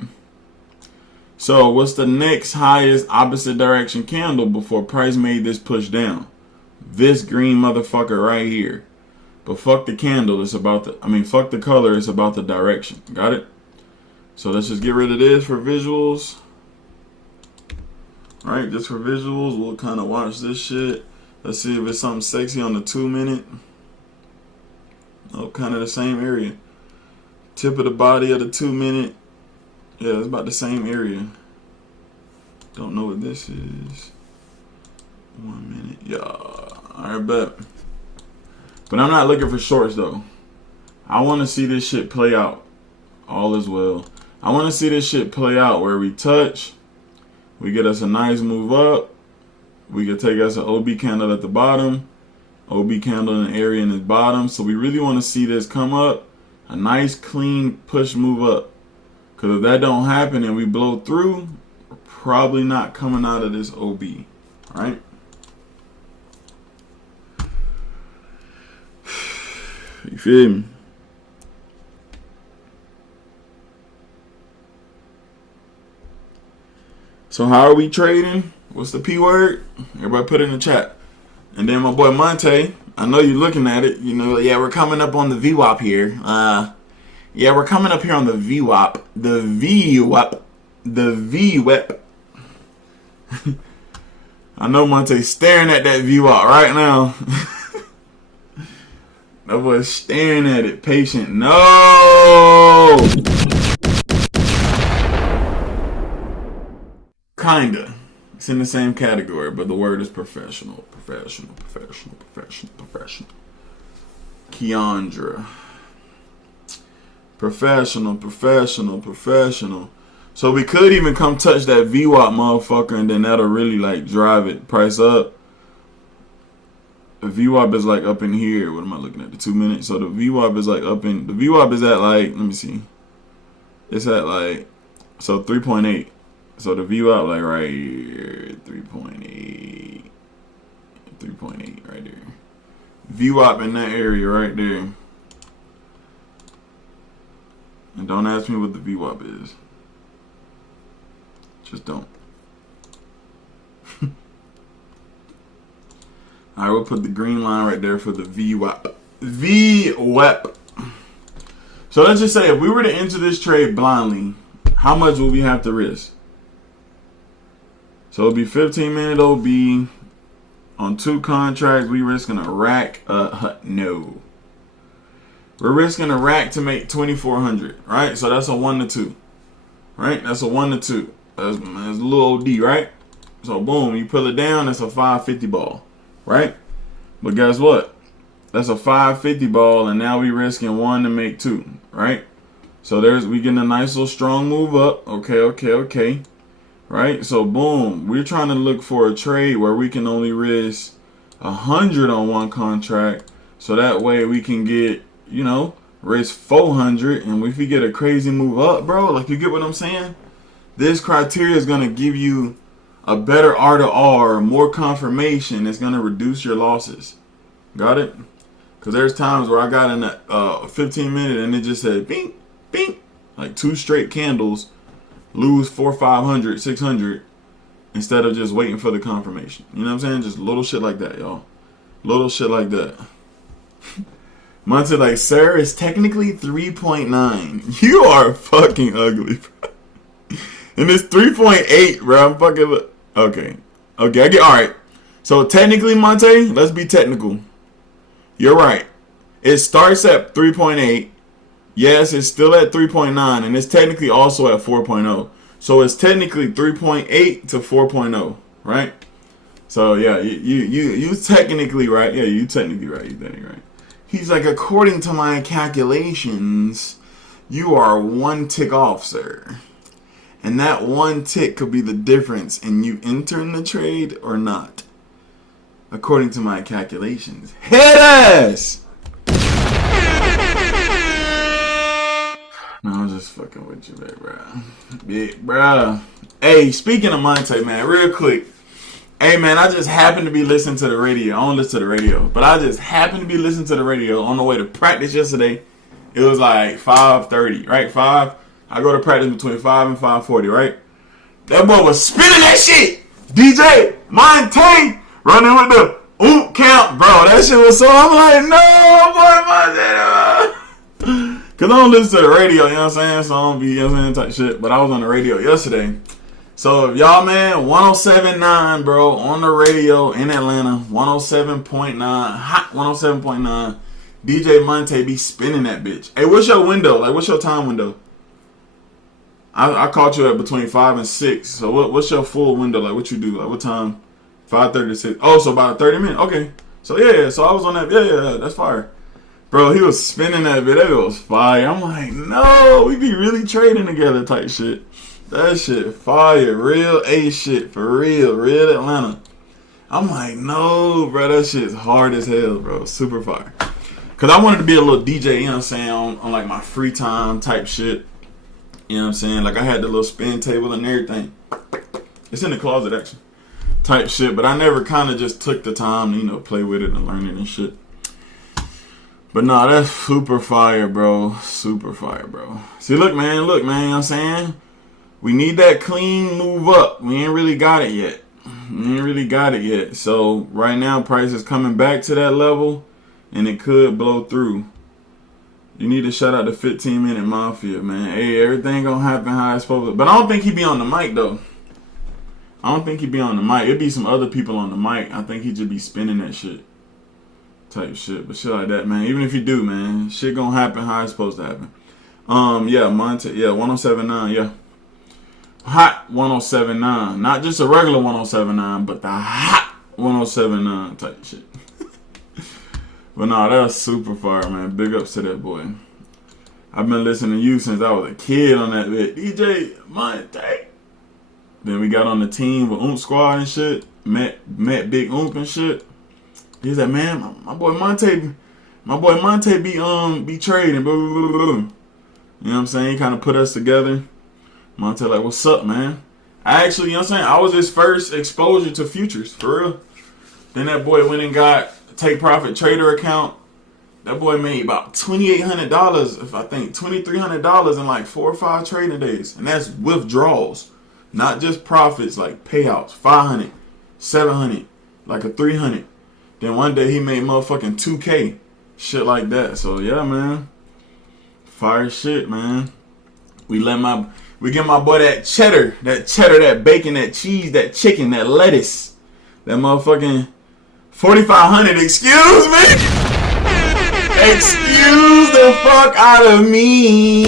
So what's the next highest opposite direction candle before price made this push down? This green motherfucker right here. But fuck the candle, it's about the, fuck the color, it's about the direction. Got it? So let's just get rid of this for visuals. Alright, just for visuals, we'll kind of watch this shit. Let's see if it's something sexy on the 2-minute. Oh, kind of the same area. Tip of the body of the 2-minute. Yeah, it's about the same area. Don't know what this is. 1 minute. Yeah. Alright, bet. But I'm not looking for shorts though. I want to see this shit play out. All is well. I want to see this shit play out where we touch. We get us a nice move up. We can take us an OB candle at the bottom. OB candle in the area in the bottom. So we really want to see this come up. A nice clean push move up. Because if that don't happen and we blow through, we're probably not coming out of this OB. Right? You feel me? So how are we trading? What's the P word? Everybody put it in the chat. And then my boy Monte, I know you're looking at it. You know, yeah, we're coming up on the VWAP here. Yeah, we're coming up here on the VWAP. The VWAP. The VWAP. I know Monte's staring at that VWAP right now. That boy's staring at it, patient. No! Kinda. It's in the same category, but the word is professional. Keandra. Professional. So we could even come touch that VWAP motherfucker, and then that'll really like drive it price up. The VWAP is like up in here. What am I looking at? The 2 minutes. So the VWAP is like up in. The VWAP is at like. Let me see. It's at like. So 3.8. So the VWAP like right here. 3.8. 3.8 right there. VWAP in that area right there. And don't ask me what the VWAP is. Just don't. I will put the green line right there for the VWAP. VWAP. So let's just say if we were to enter this trade blindly, how much would we have to risk? So it'd be 15-minute OB on 2 contracts. We risking a rack. No. We're risking a rack to make 2,400, right? So that's a 1 to 2, right? That's a 1 to 2. That's a little OD, right? So boom, you pull it down. That's a 550 ball, right? But guess what? That's a 550 ball, and now we risking 1 to make 2, right? So we getting a nice little strong move up. Okay. Right? So boom, we're trying to look for a trade where we can only risk 100 on 1 contract, so that way we can get, you know, risk 400, and if we get a crazy move up, bro, like, you get what I'm saying? This criteria is gonna give you a better R to R, more confirmation. It's gonna reduce your losses. Got it? Because there's times where I got in that 15-minute and it just said bing, bing, like 2 straight candles, lose 400, 500, 600, instead of just waiting for the confirmation. You know what I'm saying? Just little shit like that, y'all. Little shit like that. Monte like, sir, it's technically 3.9. You are fucking ugly, bro. And it's 3.8, bro. I'm fucking. Okay, I get. All right. So technically, Monte, let's be technical. You're right. It starts at 3.8. Yes, it's still at 3.9, and it's technically also at 4.0. So it's technically 3.8 to 4.0, right? So yeah, you technically right. Yeah, you technically right. He's like, according to my calculations, you are 1 tick off, sir. And that 1 tick could be the difference in you entering the trade or not. According to my calculations. Head ass! No, I'm just fucking with you, big bro. Big bro. Hey, speaking of Monte, man, real quick. Hey, man, I just happened to be listening to the radio. I don't listen to the radio, but I just happened to be listening to the radio on the way to practice yesterday. It was like 5:30, right? I go to practice between 5 and 5:40, right? That boy was spinning that shit. DJ Monte running with the oop count, bro. That shit was so. I'm like, no, boy, Monte. Cause I don't listen to the radio, you know what I'm saying? So I don't be, you know what I'm saying, type shit. But I was on the radio yesterday. So if y'all, man, 107.9, bro, on the radio in Atlanta, 107.9, hot 107.9. DJ Monte be spinning that bitch. Hey, what's your window? Like, what's your time window? I caught you at between 5 and 6. So what's your full window? Like, what you do? Like, what time? 5:30 to 6. Oh, so about 30 minutes. Okay. So yeah. So I was on that. Yeah. That's fire. Bro, he was spinning that bit. That was fire. I'm like, no, we be really trading together type shit. That shit fire. Real A shit. For real. Real Atlanta. I'm like, no, bro. That shit's hard as hell, bro. Super fire. Because I wanted to be a little DJ, you know what I'm saying, on like my free time type shit. You know what I'm saying? Like, I had the little spin table and everything. It's in the closet, actually. Type shit. But I never kind of just took the time to, you know, play with it and learn it and shit. But nah, that's super fire, bro. Super fire, bro. See, look, man, you know what I'm saying? We need that clean move up. We ain't really got it yet. So right now, price is coming back to that level, and it could blow through. You need to shout out the 15-minute Mafia, man. Hey, everything gonna happen how it's supposed to. But I don't think he be on the mic, though. It'd be some other people on the mic. I think he just be spinning that shit. Type shit. But shit like that, man. Even if you do, man, shit gonna happen how it's supposed to happen. Yeah, Monte. Yeah, 107.9. Yeah. hot 1079, not just a regular 1079, but the hot 1079 type shit. But no, that's super fire, man. Big ups to that boy. I've been listening to you since I was a kid on that bit. DJ Monte. Then we got on the team with Oomp Squad and shit. Met Big Oomp and shit. He said, man, my boy Monte be trading. Blah, blah, blah, blah. You know what I'm saying? He kind of put us together. Monte like, what's up, man? I actually, you know what I'm saying? I was his first exposure to futures, for real. Then that boy went and got Take Profit Trader account. That boy made about $2,800, if I think $2,300 in like 4 or 5 trading days. And that's withdrawals. Not just profits, like payouts. 500, 700, like a 300. Then one day he made motherfucking 2K. Shit like that. So yeah, man. Fire shit, man. We give my boy that cheddar, that bacon, that cheese, that chicken, that lettuce. That motherfucking 4,500, excuse me? Excuse the fuck out of me.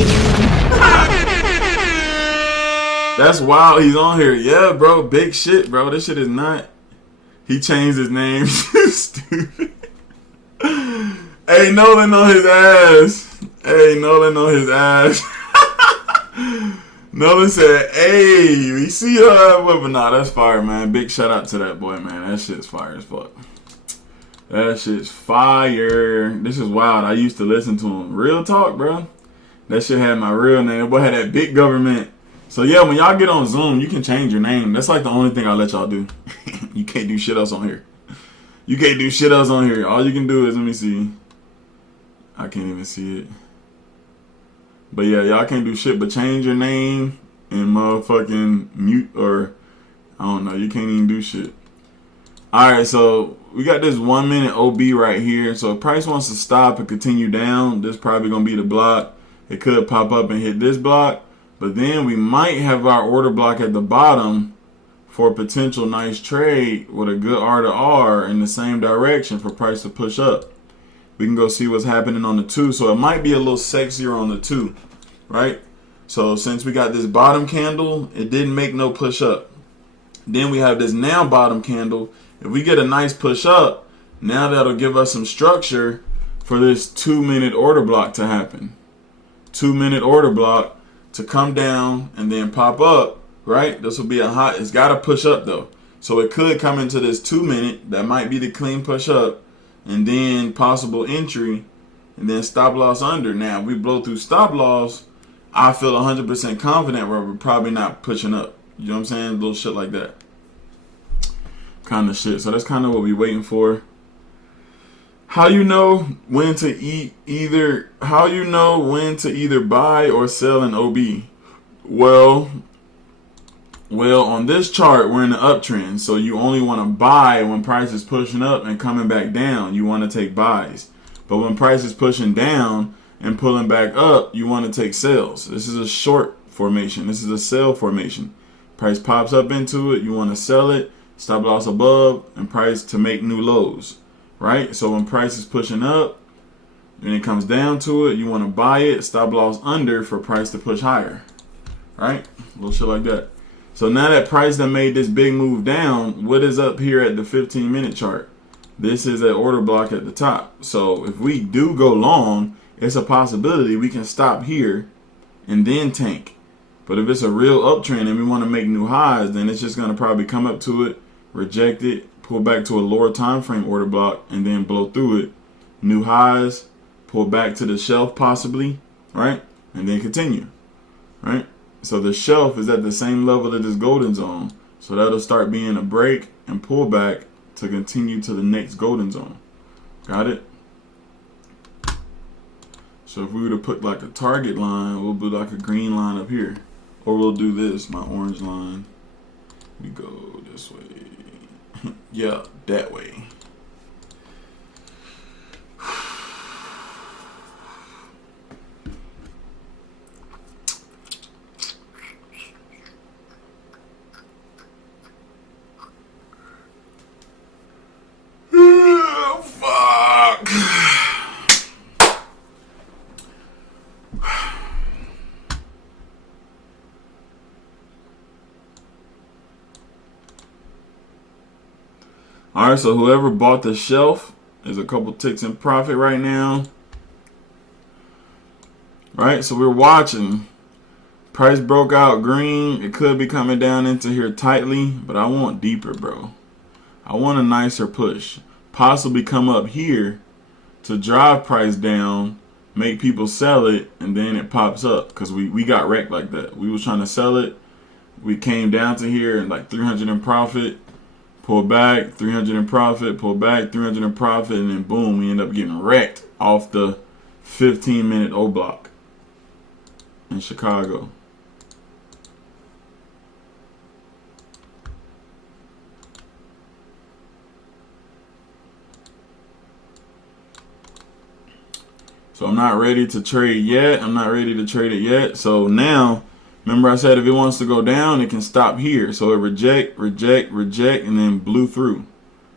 That's wild. He's on here. Yeah, bro. Big shit, bro. This shit is not. He changed his name. Stupid. Hey, Nolan on his ass. Hey, Nolan on his ass. Nolan said, hey, we see her. But nah, that's fire, man. Big shout out to that boy, man. That shit's fire as fuck. That shit's fire. This is wild. I used to listen to him. Real talk, bro. That shit had my real name. That boy had that big government. So yeah, when y'all get on Zoom, you can change your name. That's like the only thing I let y'all do. You can't do shit else on here. You can't do shit else on here. All you can do is, let me see. I can't even see it. But yeah, y'all can't do shit but change your name and motherfucking mute, or I don't know. You can't even do shit. Alright, so we got this 1 minute OB right here. So if price wants to stop and continue down, this is probably going to be the block. It could pop up and hit this block. But then we might have our order block at the bottom for a potential nice trade with a good R to R in the same direction for price to push up. We can go see what's happening on the 2. So it might be a little sexier on the 2, right? So since we got this bottom candle, it didn't make no push up. Then we have this now bottom candle. If we get a nice push up, now that'll give us some structure for this 2 minute order block to happen. 2 minute order block to come down and then pop up, right? This will be a hot, it's got to push up though. So it could come into this 2 minute, that might be the clean push up, and then possible entry, and then stop loss under. Now, if we blow through stop loss, I feel 100% confident where we're probably not pushing up. You know what I'm saying? Little shit like that. Kind of shit. So that's kind of what we're waiting for. How you know when to either buy or sell an OB? Well, on this chart, we're in the uptrend. So you only want to buy when price is pushing up and coming back down. You want to take buys. But when price is pushing down and pulling back up, you want to take sales. This is a short formation. This is a sell formation. Price pops up into it. You want to sell it. Stop loss above and price to make new lows. Right? So when price is pushing up and it comes down to it, you want to buy it. Stop loss under for price to push higher. Right? A little shit like that. So now that price that made this big move down, what is up here at the 15-minute chart? This is an order block at the top. So if we do go long, it's a possibility we can stop here and then tank. But if it's a real uptrend and we want to make new highs, then it's just going to probably come up to it, reject it, pull back to a lower time frame order block, and then blow through it. New highs, pull back to the shelf possibly, right? And then continue, right? So the shelf is at the same level of this golden zone. So that'll start being a break and pull back to continue to the next golden zone. Got it? So if we were to put like a target line, we'll do like a green line up here. Or we'll do this, my orange line. We go this way. Yeah, that way. Fuck. All right, so whoever bought the shelf is a couple ticks in profit right now. Right, so we're watching. Price broke out green. It could be coming down into here tightly, but I want deeper, bro. I want a nicer push. Possibly come up here to drive price down, make people sell it, and then it pops up. Because we got wrecked like that. We was trying to sell it. We came down to here and like 300 in profit. Pull back, 300 in profit. Pull back, 300 in profit. And then boom, we end up getting wrecked off the 15-minute O block in Chicago. So I'm not ready to trade yet. I'm not ready to trade it yet. So now, remember I said if it wants to go down, it can stop here. So it reject, reject, reject, and then blew through.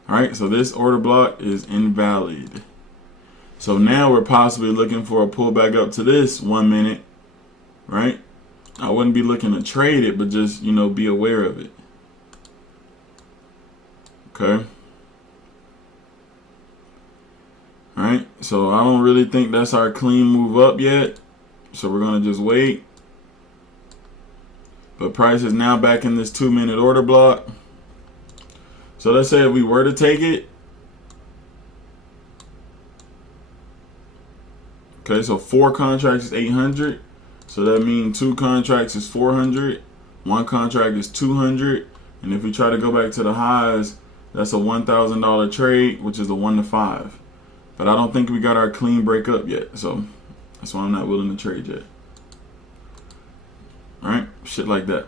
All right, so this order block is invalid. So now we're possibly looking for a pullback up to this 1 minute, right? I wouldn't be looking to trade it, but just, you know, be aware of it. Okay. Alright, so I don't really think that's our clean move up yet. So we're going to just wait. But price is now back in this 2-minute order block. So let's say if we were to take it. Okay, so 4 contracts is 800. So that means 2 contracts is 400. 1 contract is 200. And if we try to go back to the highs, that's a $1,000 trade, which is a 1 to 5. But I don't think we got our clean break up yet. So that's why I'm not willing to trade yet. Alright, shit like that.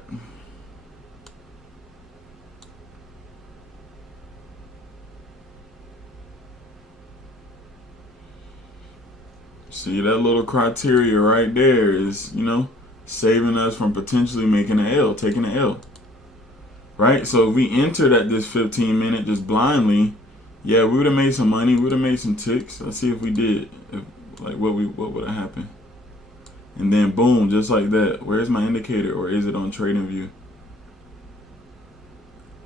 See, that little criteria right there is, you know, saving us from potentially making an L, taking an L. Right? So if we entered at this 15-minute just blindly, yeah, we would have made some money. We would have made some ticks. Let's see if we did. Like what would have happened? And then boom, just like that. Where's my indicator, or is it on TradingView?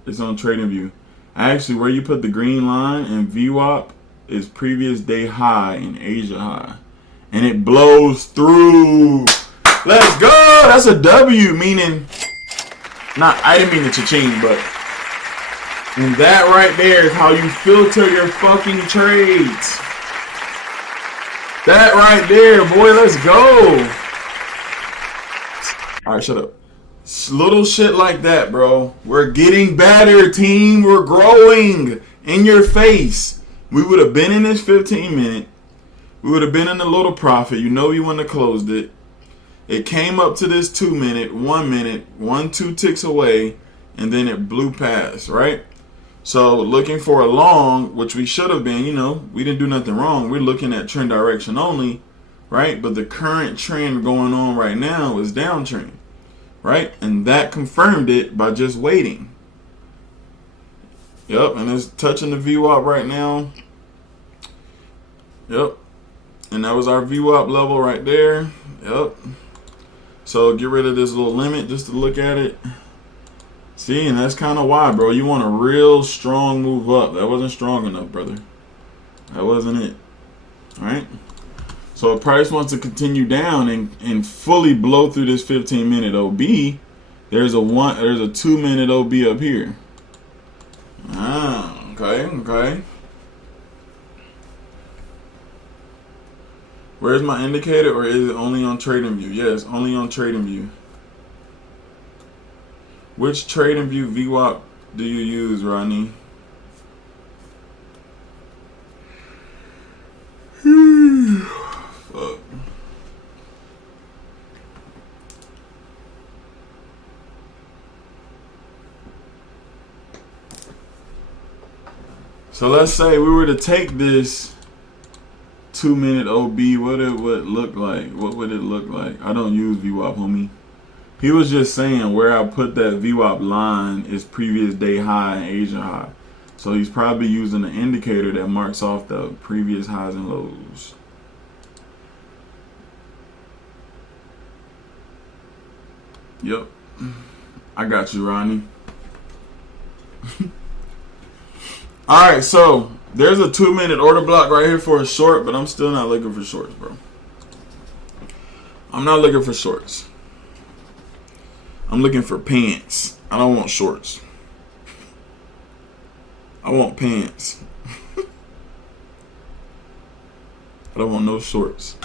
It's on TradingView. Actually, where you put the green line in VWAP is previous day high in Asia high, and it blows through. Let's go. That's a W, meaning not. I didn't mean to cha-ching, but. And that right there is how you filter your fucking trades. That right there, boy, let's go. Alright, shut up. Little shit like that, bro. We're getting better, team. We're growing in your face. We would have been in this 15-minute. We would have been in a little profit. You know you wouldn't have closed it. It came up to this 2-minute, 1 minute, 1-2 ticks away, and then it blew past, right? So looking for a long, which we should have been, you know, we didn't do nothing wrong. We're looking at trend direction only, right? But the current trend going on right now is downtrend, right? And that confirmed it by just waiting. Yep, and it's touching the VWAP right now. Yep, and that was our VWAP level right there. Yep. So get rid of this little limit just to look at it. See, and that's kind of why, bro. You want a real strong move up. That wasn't strong enough, brother. That wasn't it. All right? So if price wants to continue down and fully blow through this 15-minute OB, there's a 2-minute OB up here. Ah, okay, okay. Where's my indicator, or is it only on TradingView? Yes, only on TradingView. Which TradingView VWAP do you use, Rodney? Fuck. So let's say we were to take this 2-minute OB, what it would look like? What would it look like? I don't use VWAP, homie. He was just saying where I put that VWAP line is previous day high and Asia high. So he's probably using an indicator that marks off the previous highs and lows. Yep. I got you, Ronnie. Alright, so there's a 2-minute order block right here for a short, but I'm still not looking for shorts, bro. I'm not looking for shorts. I'm looking for pants. I don't want shorts. I want pants. I don't want no shorts.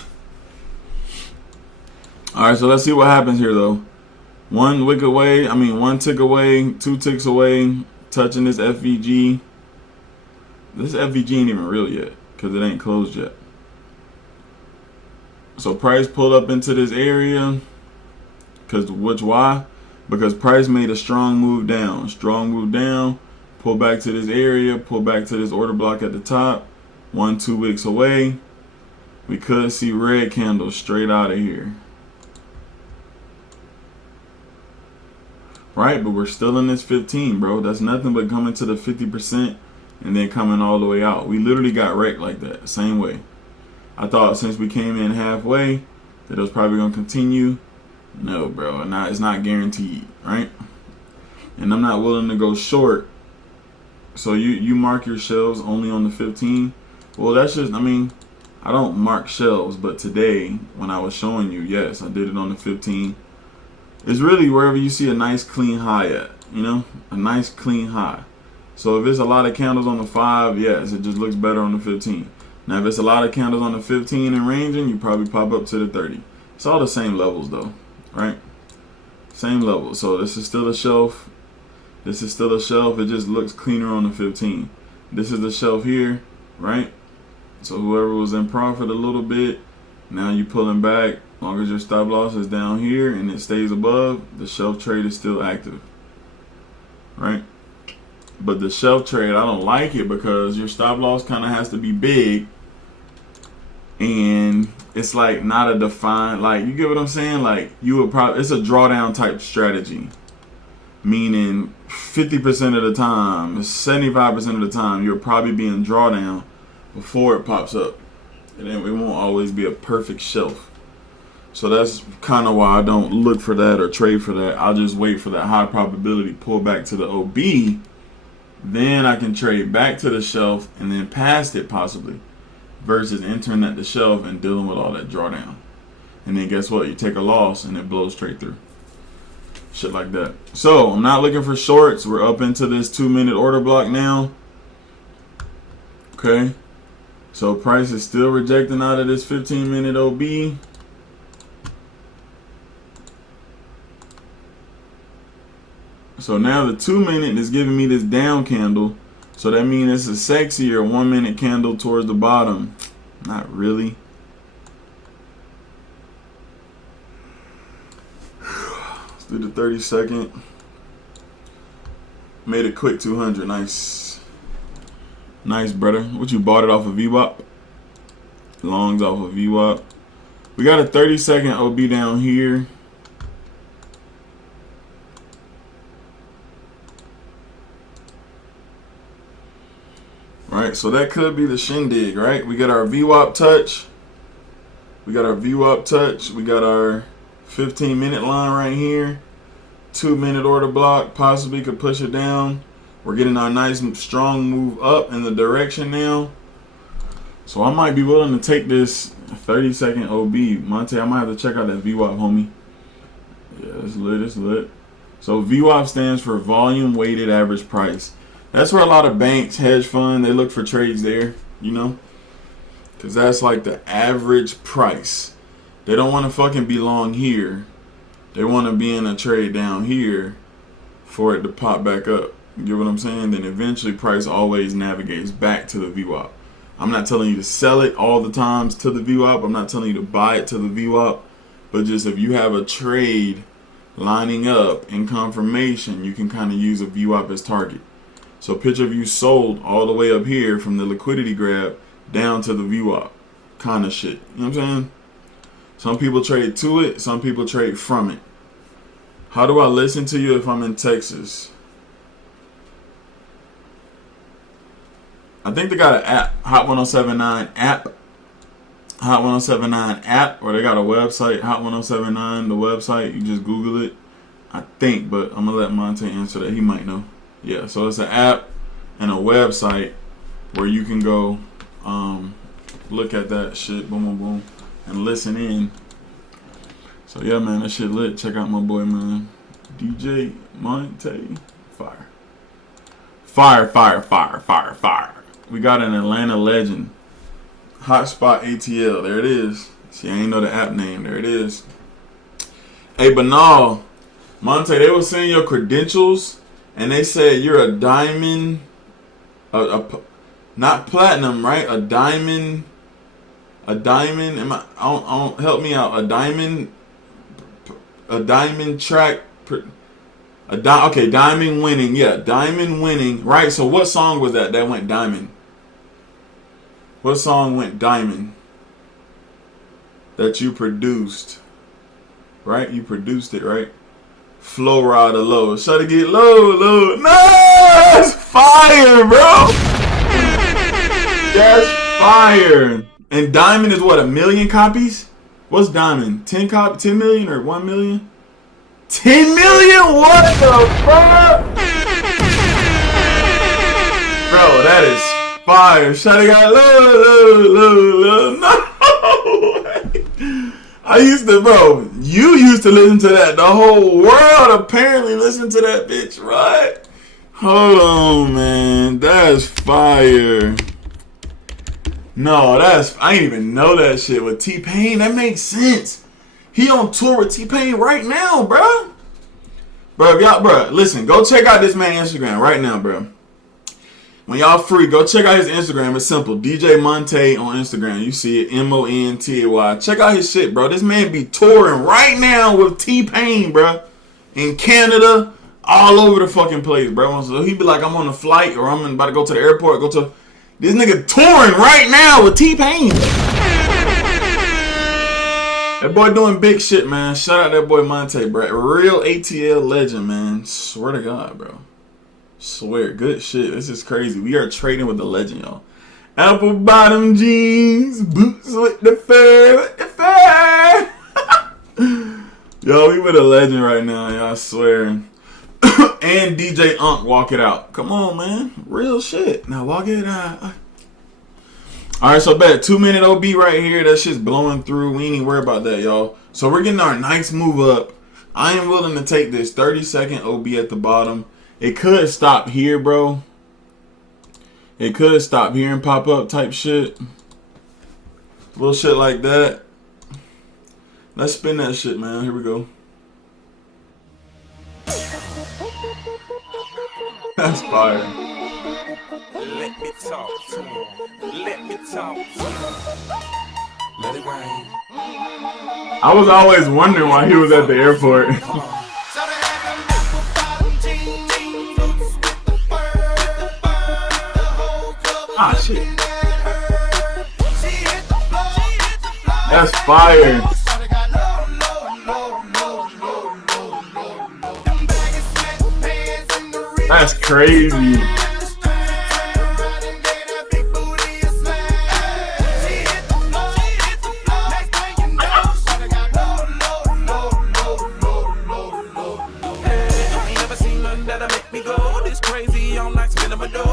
Alright, so let's see what happens here, though. One tick away, 2 ticks away, touching this FVG. This FVG ain't even real yet, because it ain't closed yet. So price pulled up into this area. Why? Because price made a strong move down. Strong move down, pull back to this area, pull back to this order block at the top. 1-2 wicks away. We could see red candles straight out of here. Right, but we're still in this 15, bro. That's nothing but coming to the 50% and then coming all the way out. We literally got wrecked like that, same way. I thought since we came in halfway that it was probably going to continue. No, bro, it's not guaranteed, right? And I'm not willing to go short. So you mark your shelves only on the 15. Well, that's just, I don't mark shelves, but today when I was showing you, yes, I did it on the 15. It's really wherever you see a nice clean high at, a nice clean high. So if it's a lot of candles on the 5, yes, it just looks better on the 15. Now if it's a lot of candles on the 15 and ranging, you probably pop up to the 30. It's all the same levels though, right? Same level. So this is still a shelf. This is still a shelf. It just looks cleaner on the 15. This is the shelf here, right? So whoever was in profit a little bit, now you pulling back. As long as your stop loss is down here and it stays above, the shelf trade is still active, right? But the shelf trade, I don't like it because your stop loss kind of has to be big, and it's like not a defined, like, you get what I'm saying? Like, you would probably, it's a drawdown type strategy, meaning 50% of the time, 75% of the time, you'll probably be in drawdown before it pops up, and then it won't always be a perfect shelf. So that's kind of why I don't look for that or trade for that. I'll just wait for that high probability pull back to the OB. Then I can trade back to the shelf and then past it possibly, versus entering at the shelf and dealing with all that drawdown. And then guess what? You take a loss and it blows straight through. Shit like that. So I'm not looking for shorts. We're up into this 2-minute order block now. Okay. So price is still rejecting out of this 15-minute OB. So now the 2-minute is giving me this down candle. So that means it's a sexier 1-minute candle towards the bottom. Not really. Let's do the 30-second. Made a quick 200. Nice. Nice, brother. What, you bought it off of VWAP? Longs off of VWAP. We got a 30-second OB down here. Right, so that could be the shindig, right? We got our VWAP touch. We got our VWAP touch. We got our 15-minute line right here. 2-minute order block. Possibly could push it down. We're getting our nice strong move up in the direction now. So I might be willing to take this 30-second OB. Monte, I might have to check out that VWAP, homie. Yeah, it's lit, it's lit. So VWAP stands for volume weighted average price. That's where a lot of banks, hedge fund, they look for trades there, because that's like the average price. They don't want to fucking be long here. They want to be in a trade down here for it to pop back up. You get what I'm saying? Then eventually price always navigates back to the VWAP. I'm not telling you to sell it all the times to the VWAP. I'm not telling you to buy it to the VWAP. But just if you have a trade lining up in confirmation, you can kind of use a VWAP as target. So picture of you sold all the way up here from the liquidity grab down to the VWAP kind of shit. You know what I'm saying? Some people trade to it. Some people trade from it. How do I listen to you if I'm in Texas? I think they got an app, Hot 1079 app. Hot 1079 app, or they got a website, Hot 1079, the website. You just Google it. I think, but I'm going to let Monte answer that. He might know. Yeah, so it's an app and a website where you can go look at that shit, boom, boom, boom, and listen in. So yeah, man, that shit lit. Check out my boy, man, DJ Monte. Fire. Fire, fire, fire, fire, fire. We got an Atlanta legend. Hotspot ATL. There it is. See, I ain't know the app name. There it is. Hey, but no, Monte, they were saying your credentials, and they said you're a diamond, not platinum, right? A diamond. Am I don't help me out. A diamond track. Okay, diamond winning. Yeah, diamond winning. Right. So what song was that went diamond? What song went diamond? That you produced. Right? You produced it, right? Flow Rider Low. Try to get low. No! That's fire, bro! That's fire. And diamond is what, 1 million copies? What's diamond? 10 million or 1 million? 10 million? What the fuck? Bro, that is fire. Shawty got low. No. I used to, bro. You used to listen to that. The whole world apparently listened to that bitch, right? Hold on, man. That's fire. No, I didn't even know that shit with T-Pain. That makes sense. He on tour with T-Pain right now, bro. Bro, y'all, bro, listen, go check out this man's Instagram right now, bro. When y'all free, go check out his Instagram. It's simple. DJ Monte on Instagram. You see it, Montay. Check out his shit, bro. This man be touring right now with T-Pain, bro. In Canada, all over the fucking place, bro. So he be like, I'm on a flight or I'm about to go to the airport. This nigga touring right now with T-Pain. That boy doing big shit, man. Shout out that boy Monte, bro. Real ATL legend, man. Swear to God, bro. Swear, good shit. This is crazy. We are trading with the legend, y'all. Apple bottom jeans, boots with the fur, Yo, we with a legend right now, y'all. I swear. And DJ Unk, walk it out. Come on, man. Real shit. Now walk it out. Alright, so bet 2-minute OB right here. That shit's blowing through. We ain't even worry about that, y'all. So we're getting our nice move up. I am willing to take this 30-second OB at the bottom. It could stop here, bro. It could stop here and pop up type shit. Little shit like that. Let's spin that shit, man. Here we go. That's fire. Let me talk to him. Let me talk to him. Let it rain. I was always wondering why he was at the airport. Ah, shit. That's fire. That's crazy.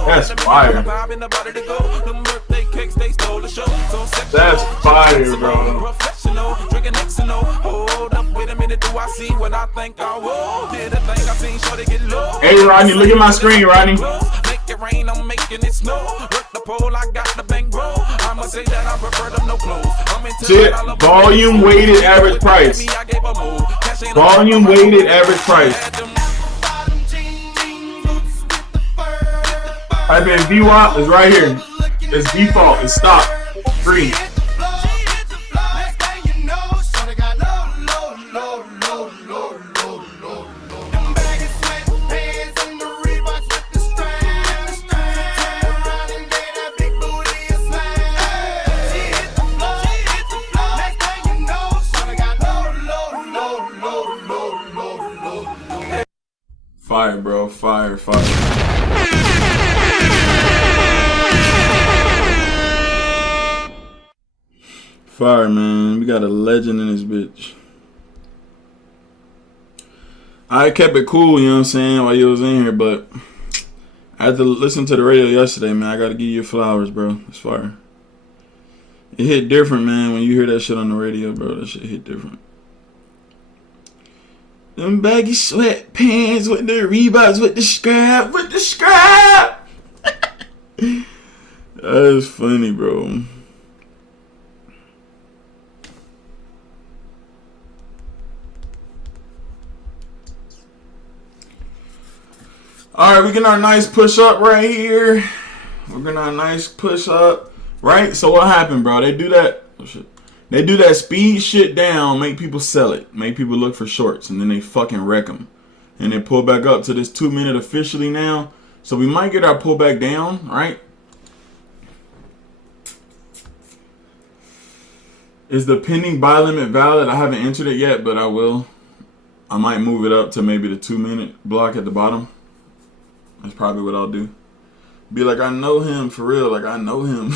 That's fire. That's fire, bro. Hey, Rodney, look at my screen, Rodney. Shit, volume weighted average price. Volume weighted average price. Type in VWAP, it's right here. It's default, it's stop. Free. Fire, bro. Fire, fire. Fire, man. We got a legend in this bitch. I kept it cool, you know what I'm saying, while you was in here, but I had to listen to the radio yesterday, man. I gotta give you your flowers, bro. It's fire. It hit different, man, when you hear that shit on the radio, bro. That shit hit different. Them baggy sweatpants with the Reeboks with the scrap, That is funny, bro. All right, we getting our nice push up right here. We're getting our nice push up, right? So what happened, bro? They do that. Oh shit. They do that speed shit down, make people sell it, make people look for shorts, and then they fucking wreck them. And they pull back up to this 2 minute officially now. So we might get our pullback down, right? Is the pending buy limit valid? I haven't entered it yet, but I will. I might move it up to maybe the 2 minute block at the bottom. That's probably what I'll do. Be like, I know him for real. Like, I know him.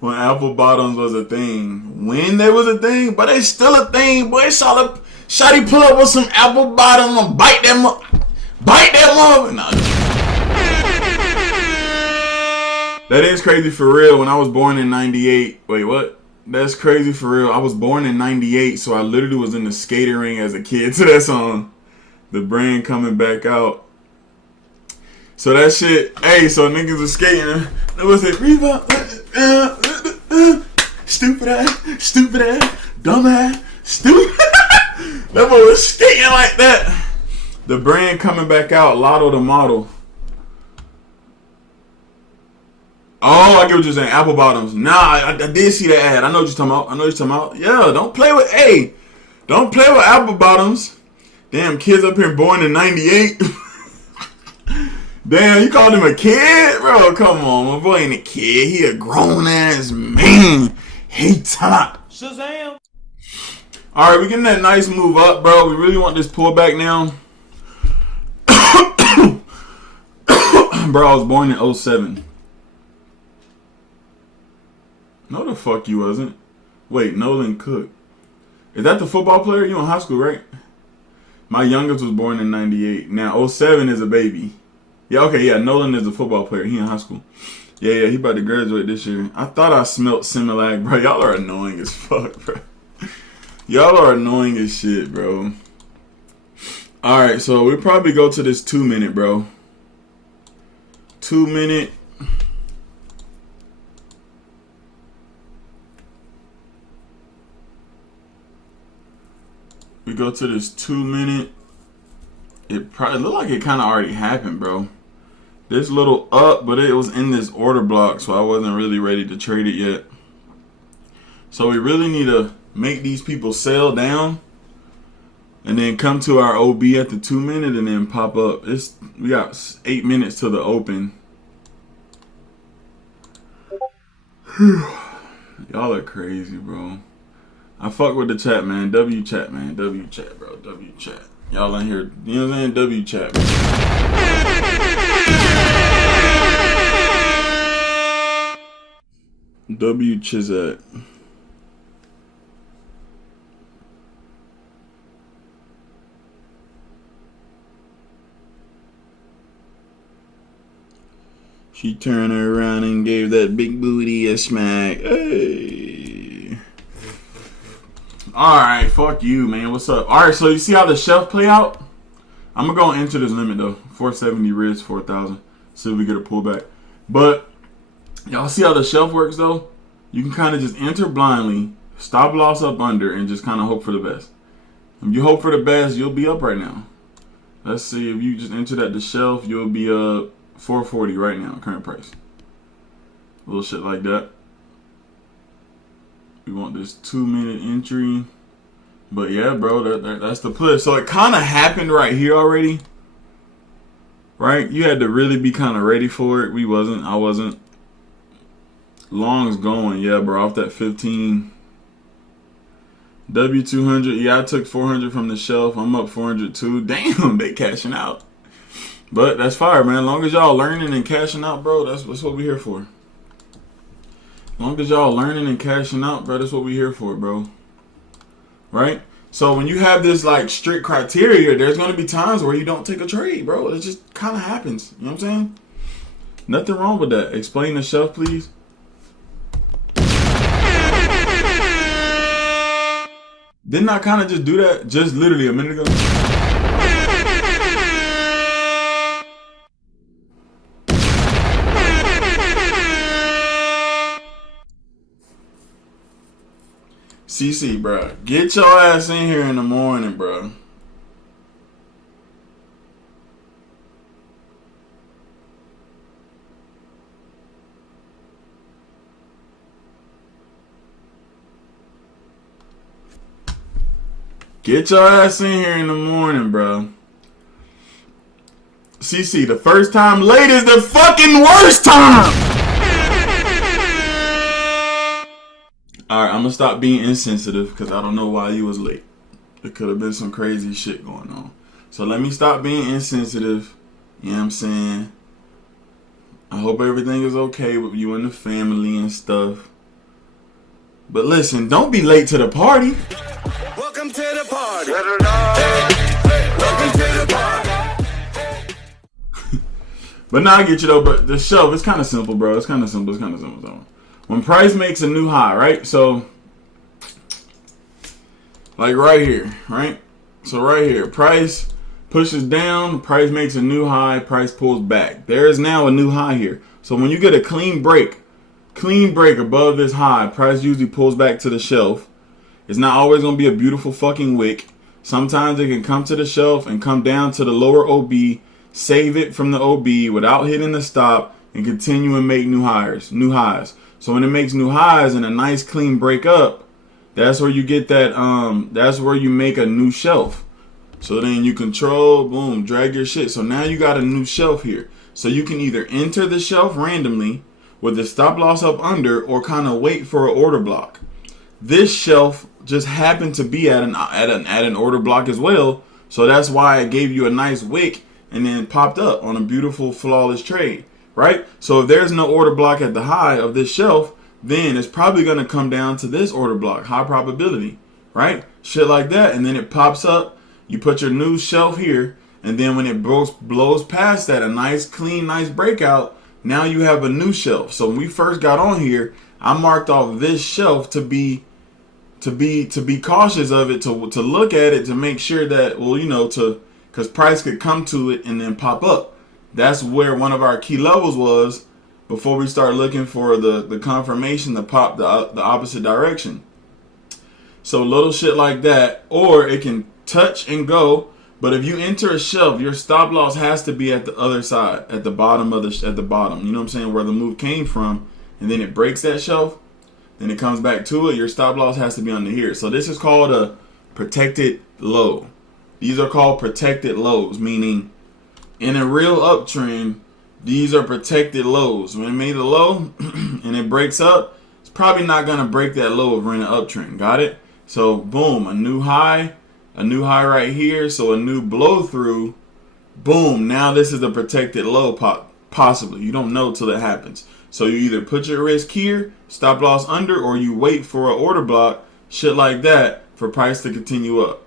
When apple bottoms was a thing. When there was a thing, but it's still a thing. Boy, shawty pull up with some apple bottoms and bite that mother. Nah. That is crazy for real. When I was born in 98. Wait, what? That's crazy for real. I was born in 98, so I literally was in the skating ring as a kid to that song. The brand coming back out. So that shit, hey, so niggas was skating. It was like, stupid ass, dumb ass, stupid. That boy was skating like that. The brand coming back out, Lotto the model. Oh, I get what you're saying, apple bottoms. Nah, I did see that ad. I know what you're talking about. Yeah, don't play with apple bottoms. Damn, kids up here born in 98. Damn, you called him a kid? Bro, come on. My boy ain't a kid. He a grown-ass man. He top. Shazam. All right, we getting that nice move up, bro. We really want this pullback now. Bro, I was born in 07. No, the fuck you wasn't. Wait, Nolan Cook. Is that the football player? You in high school, right? My youngest was born in 98. Now, 07 is a baby. Yeah, okay, yeah, Nolan is a football player. He in high school. Yeah, he about to graduate this year. I thought I smelt Similac, bro. Y'all are annoying as fuck, bro. Y'all are annoying as shit, bro. Alright, so we'll probably go to this 2 minute, bro. 2 minute. We go to this 2 minute. It probably looked like it kind of already happened, bro. This little up, but it was in this order block, so I wasn't really ready to trade it yet. So we really need to make these people sell down and then come to our OB at the 2 minute and then pop up. We got 8 minutes to the open. Y'all are crazy, bro. I fuck with the chat, man. W chat, man. W chat, bro. W chat. Y'all in here, you know what I'm saying? W chat, bro. W Chizat. She turned her around and gave that big booty a smack. Hey. Alright, fuck you, man. What's up? Alright, so you see how the shelf play out? I'm going to go and enter this limit, though. 470 risk, 4,000. See if we get a pullback. But, y'all see how the shelf works, though? You can kind of just enter blindly, stop loss up under, and just kind of hope for the best. If you hope for the best, you'll be up right now. Let's see. If you just entered at the shelf, you'll be up 440 right now, current price. A little shit like that. We want this 2 minute entry. But yeah, bro, that's the push. So it kind of happened right here already. Right? You had to really be kind of ready for it. We wasn't. I wasn't. Long's going. Yeah, bro, off that 15. W200. Yeah, I took 400 from the shelf. I'm up 400 too. Damn, they cashing out. But that's fire, man. As long as y'all learning and cashing out, bro, that's what we here for. As long as y'all learning and cashing out, bro, that's what we here for, bro. Right? So when you have this like strict criteria, there's gonna be times where you don't take a trade, bro. It just kind of happens. You know what I'm saying? Nothing wrong with that. Explain the shelf, please. Didn't I kind of just do that just literally a minute ago? CC, bro. Get your ass in here in the morning, bro. Get your ass in here in the morning, bro. CC, the first time late is the fucking worst time. Alright, I'm gonna stop being insensitive because I don't know why you was late. It could have been some crazy shit going on. So let me stop being insensitive. You know what I'm saying? I hope everything is okay with you and the family and stuff. But listen, don't be late to the party. Welcome to the party. Welcome to the party. But now I get you though, but the shelf, it's kind of simple, bro. It's kind of simple. So when price makes a new high, right? So like right here, right? So right here, price pushes down, price makes a new high, price pulls back. There is now a new high here. So when you get a clean break above this high, price usually pulls back to the shelf. It's not always going to be a beautiful fucking wick. Sometimes it can come to the shelf and come down to the lower OB, save it from the OB without hitting the stop, and continue and make new highs. So when it makes new highs and a nice clean break up, that's where you get that, that's where you make a new shelf. So then you control, boom, drag your shit. So now you got a new shelf here. So you can either enter the shelf randomly with the stop loss up under or kind of wait for an order block. This shelf just happened to be at an order block as well. So that's why it gave you a nice wick and then popped up on a beautiful flawless trade, right? So if there's no order block at the high of this shelf, then it's probably going to come down to this order block, high probability, right? Shit like that. And then it pops up. You put your new shelf here. And then when it blows past that, a nice, clean, nice breakout, now you have a new shelf. So when we first got on here, I marked off this shelf to be cautious of it, to look at it, to make sure that, well, you know, because price could come to it and then pop up. That's where one of our key levels was before we start looking for the confirmation to pop the opposite direction. So little shit like that, or it can touch and go. But if you enter a shelf, your stop loss has to be at the other side, at the bottom of at the bottom. You know what I'm saying? Where the move came from, and then it breaks that shelf, then it comes back to it. Your stop loss has to be under here. So this is called a protected low. These are called protected lows, meaning in a real uptrend, these are protected lows. When it made a low and it breaks up, it's probably not gonna break that low if we're in an uptrend. Got it? So boom, a new high right here. So a new blow through. Boom. Now this is a protected low, possibly. You don't know till it happens. So you either put your risk here, stop loss under, or you wait for an order block, shit like that, for price to continue up.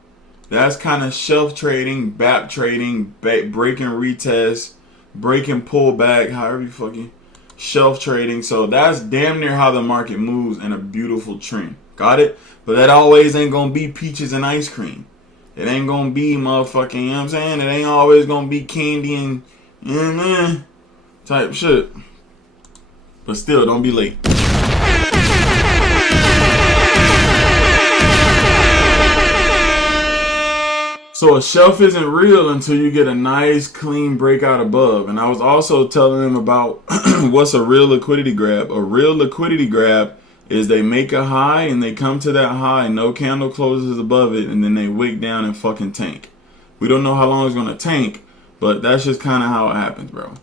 That's kind of shelf trading, BAP trading, break and retest, break and pull back, however you fucking shelf trading. So that's damn near how the market moves in a beautiful trend. Got it? But that always ain't gonna be peaches and ice cream. It ain't gonna be motherfucking, you know what I'm saying? It ain't always gonna be candy and, you know what I mean, type shit. But still, don't be late. So a shelf isn't real until you get a nice clean breakout above. And I was also telling them about what's a real liquidity grab. A real liquidity grab is they make a high and they come to that high, no candle closes above it, and then they wick down and fucking tank. We don't know how long it's gonna tank, but that's just kind of how it happens, bro.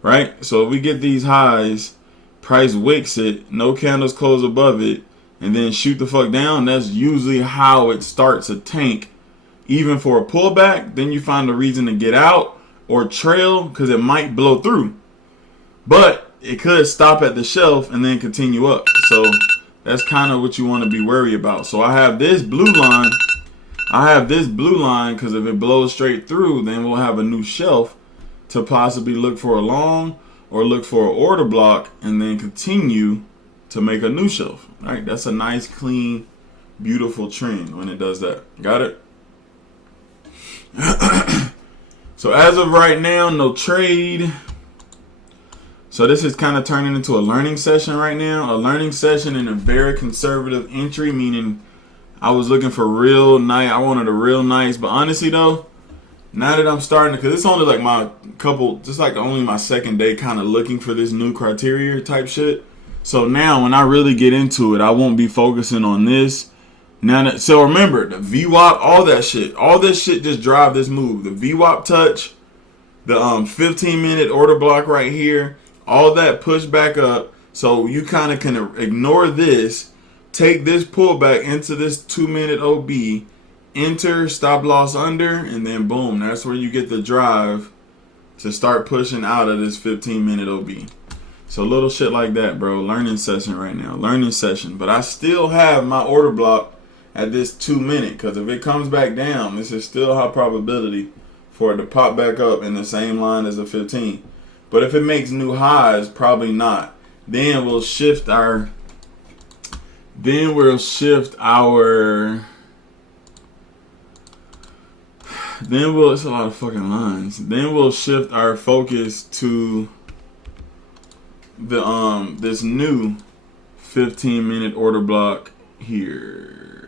Right? So if we get these highs, price wicks it, no candles close above it, and then shoot the fuck down, that's usually how it starts a tank. Even for a pullback, then you find a reason to get out or trail because it might blow through. But it could stop at the shelf and then continue up. So that's kind of what you want to be worried about. So I have this blue line. I have this blue line because if it blows straight through, then we'll have a new shelf to possibly look for a long or look for an order block and then continue to make a new shelf. Right? That's a nice, clean, beautiful trend when it does that. Got it? So as of right now, no trade. So this is kind of turning into a learning session right now. A learning session and a very conservative entry, meaning I was looking for real nice. I wanted a real nice, but honestly though, now that I'm starting, because it's only like my couple, just like only my second day kind of looking for this new criteria type shit. So now when I really get into it, I won't be focusing on this. Now that, so remember, the VWAP, all that shit just drive this move. The VWAP touch, the 15-minute order block right here, all that push back up. So you kind of can ignore this, take this pullback into this 2-minute OB, enter, stop loss under, and then boom, that's where you get the drive to start pushing out of this 15-minute OB. So little shit like that, bro. Learning session right now. Learning session. But I still have my order block at this 2-minute, because if it comes back down, this is still high probability for it to pop back up in the same line as the 15. But if it makes new highs, probably not. Then we'll shift our it's a lot of fucking lines. Then we'll shift our focus to the this new 15-minute order block here.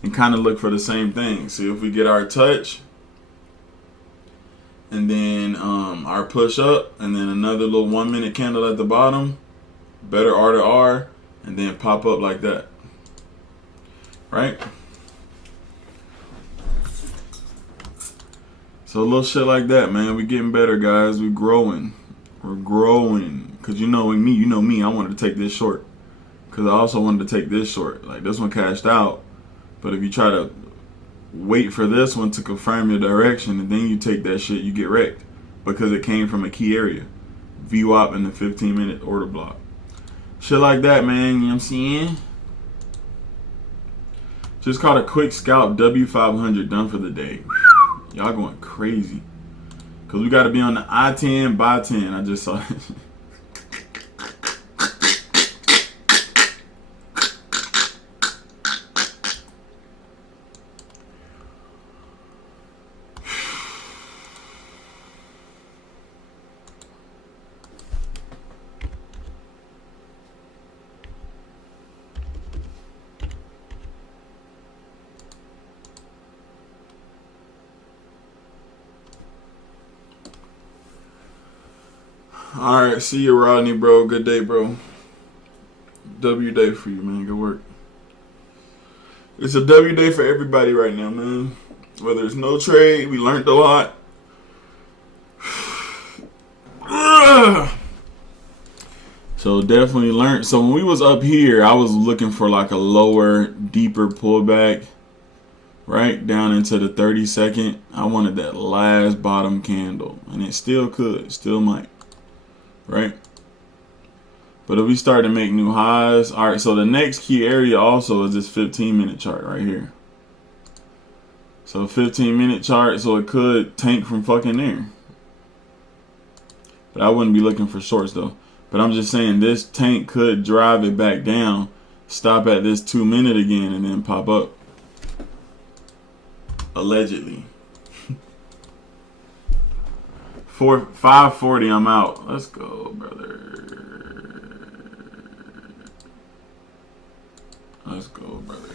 And kind of look for the same thing. See if we get our touch, and then our push up, and then another little 1-minute candle at the bottom, better R to R, and then pop up like that. Right? So a little shit like that, man. We getting better, guys. We growing. We're growing. Cause you know me, I wanted to take this short. Cause I also wanted to take this short. Like this one cashed out. But if you try to wait for this one to confirm your direction and then you take that shit, you get wrecked. Because it came from a key area. VWAP in the 15-minute order block. Shit like that, man. You know what I'm saying? Just caught a quick scalp W500 done for the day. Y'all going crazy. Because we got to be on the I-10 by 10. I just saw it. Alright, see you, Rodney, bro. Good day, bro. W day for you, man. Good work. It's a W day for everybody right now, man. Whether it's no trade, we learned a lot. So definitely learned. So when we was up here, I was looking for like a lower, deeper pullback. Right down into the 30-second. I wanted that last bottom candle. And it still could. Still might. Right? But if we start to make new highs. Alright, so the next key area also is this 15-minute chart right here. So 15-minute chart, so it could tank from fucking there. But I wouldn't be looking for shorts though. But I'm just saying this tank could drive it back down, stop at this 2-minute again, and then pop up. Allegedly. 540, I'm out. Let's go, brother. Let's go, brother.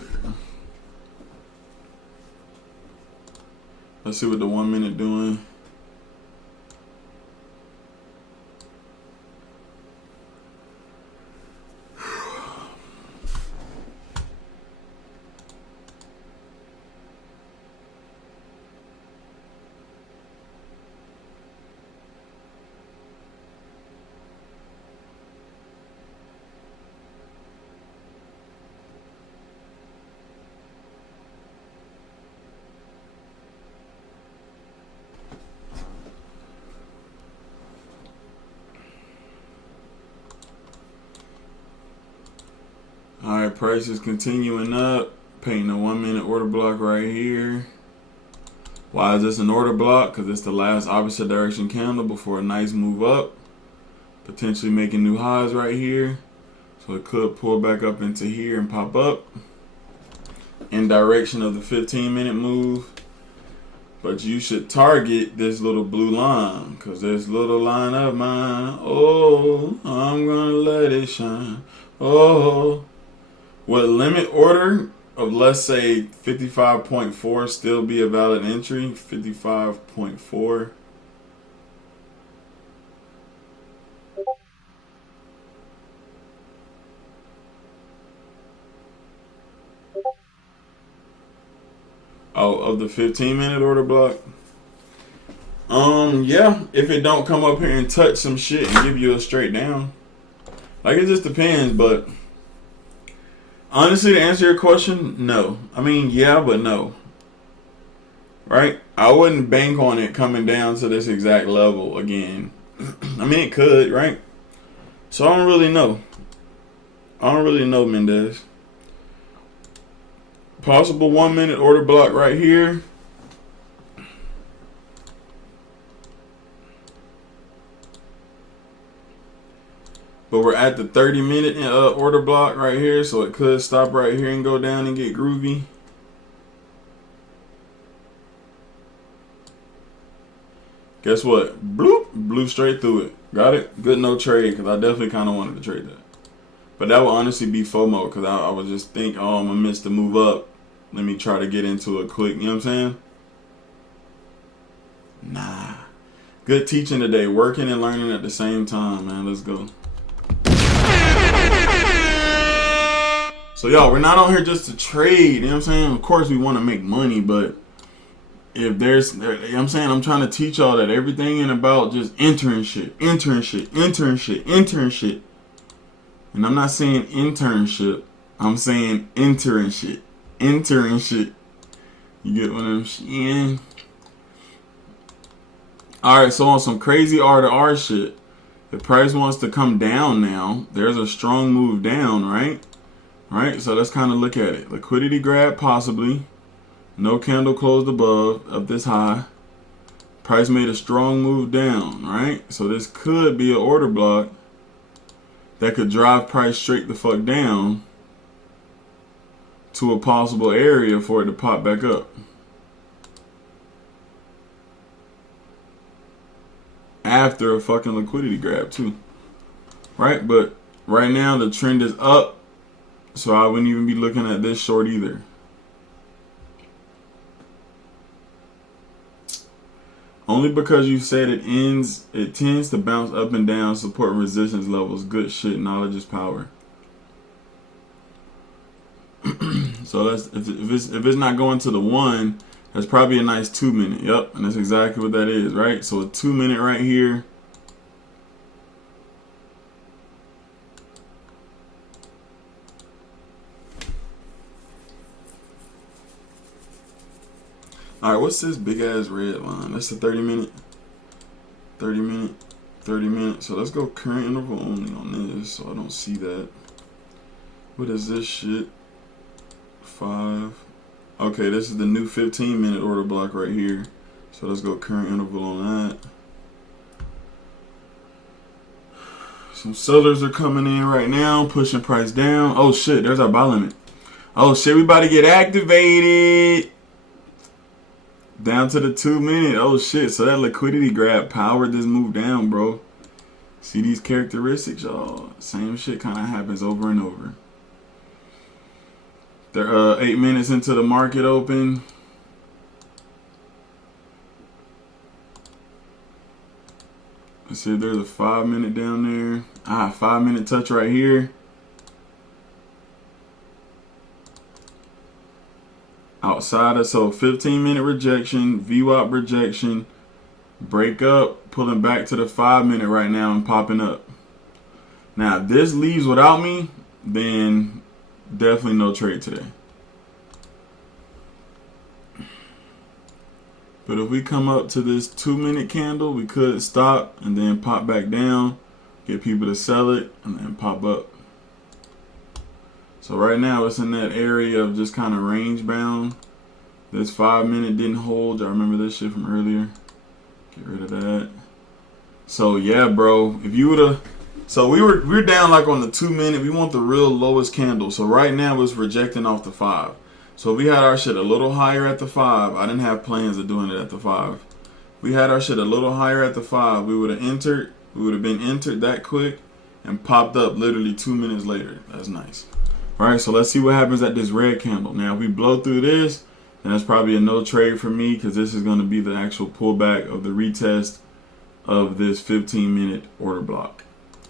Let's see what the 1 minute doing. Alright, price is continuing up. Painting a 1 minute order block right here. Why is this an order block? Because it's the last opposite direction candle before a nice move up. Potentially making new highs right here. So it could pull back up into here and pop up in direction of the 15-minute move. But you should target this little blue line, because this little line of mine, oh, I'm going to let it shine. Oh, would limit order of, let's say, 55.4 still be a valid entry? 55.4. Oh, of the 15-minute order block? Yeah, if it don't come up here and touch some shit and give you a straight down. Like, it just depends, but honestly, to answer your question, no. I mean, yeah, but no. Right? I wouldn't bank on it coming down to this exact level again. I mean, it could, right? So I don't really know. I don't really know, Mendez. Possible 1 minute order block right here. But we're at the 30-minute order block right here, so it could stop right here and go down and get groovy. Guess what? Bloop! Blew straight through it. Got it? Good no trade, because I definitely kind of wanted to trade that. But that would honestly be FOMO, because I would just think, oh, I'm going to miss the move up. Let me try to get into it quick. You know what I'm saying? Nah. Good teaching today. Working and learning at the same time, man. Let's go. So, y'all, we're not on here just to trade. You know what I'm saying? Of course, we want to make money, but if there's, you know what I'm saying? I'm trying to teach y'all that everything ain't about just entering shit. Entering shit. Entering shit. Entering shit. And I'm not saying internship. I'm saying entering shit. Entering shit. You get what I'm saying? Alright, so on some crazy R to shit, the price wants to come down now. There's a strong move down, right? Right, so let's kind of look at it. Liquidity grab, possibly. No candle closed above of this high. Price made a strong move down, right? So this could be an order block that could drive price straight the fuck down to a possible area for it to pop back up. After a fucking liquidity grab too. Right? But right now the trend is up, so I wouldn't even be looking at this short either. Only because you said it tends to bounce up and down, support resistance levels. Good shit. Knowledge is power. So that's, if it's not going to the 1, that's probably a nice 2 minute. Yep, and that's exactly what that is, right? So a 2 minute right here. All right, what's this big ass red line? That's the 30 minute. 30 minute. 30 minutes. So let's go current interval only on this, so I don't see that. What is this shit? 5. Okay, this is the new 15-minute order block right here. So let's go current interval on that. Some sellers are coming in right now, pushing price down. Oh shit, there's our buy limit. Oh shit, we about to get activated. Down to the 2 minute. Oh shit, so that liquidity grab powered this move down, bro. See these characteristics, y'all. Same shit kind of happens over and over. They're 8 minutes into the market open. Let's see if there's a 5 minute down there. 5 minute touch right here. Outside of, so 15 minute rejection, VWAP rejection, break up, pulling back to the 5 minute right now and popping up. Now, if this leaves without me, then definitely no trade today. But if we come up to this 2 minute candle, we could stop and then pop back down, get people to sell it, and then pop up. So right now it's in that area of just kind of range bound. This 5 minute didn't hold. Y'all remember this shit from earlier? Get rid of that. So yeah, bro, if you would've, so we're down like on the 2 minute. We want the real lowest candle. So right now it's rejecting off the 5. So if we had our shit a little higher at the 5, I didn't have plans of doing it at the 5. If we had our shit a little higher at the 5, we would have entered. We would have been entered that quick and popped up literally 2 minutes later. That's nice. All right, so let's see what happens at this red candle. Now if we blow through this, then that's probably a no trade for me, because this is going to be the actual pullback of the retest of this 15-minute order block,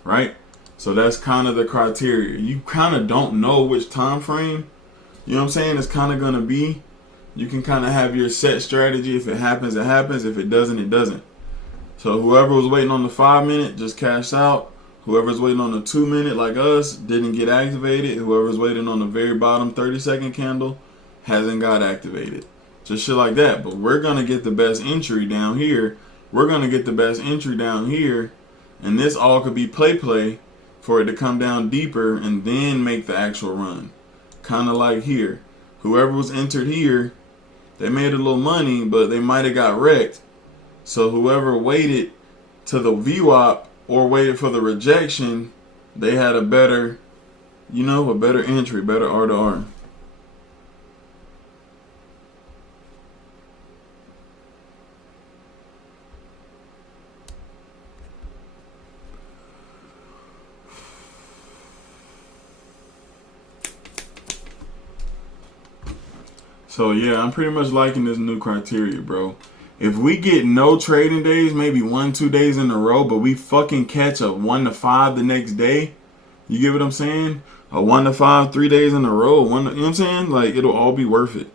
right? So that's kind of the criteria. You kind of don't know which time frame, you know what I'm saying, it's kind of going to be. You can kind of have your set strategy. If it happens, it happens. If it doesn't, it doesn't. So whoever was waiting on the 5 minute just cashed out. Whoever's waiting on the 2 minute like us didn't get activated. Whoever's waiting on the very bottom 30-second candle hasn't got activated. Just shit like that. But we're going to get the best entry down here. We're going to get the best entry down here. And this all could be play for it to come down deeper and then make the actual run. Kind of like here. Whoever was entered here, they made a little money, but they might have got wrecked. So whoever waited to the VWAP or waited for the rejection, they had a better, you know, a better entry, better R to R. So yeah, I'm pretty much liking this new criteria, bro. If we get no trading days, maybe 1-2 days in a row, but we fucking catch a 1 to 5 the next day, you get what I'm saying? A 1 to 5, 3 days in a row, you know what I'm saying? Like, it'll all be worth it.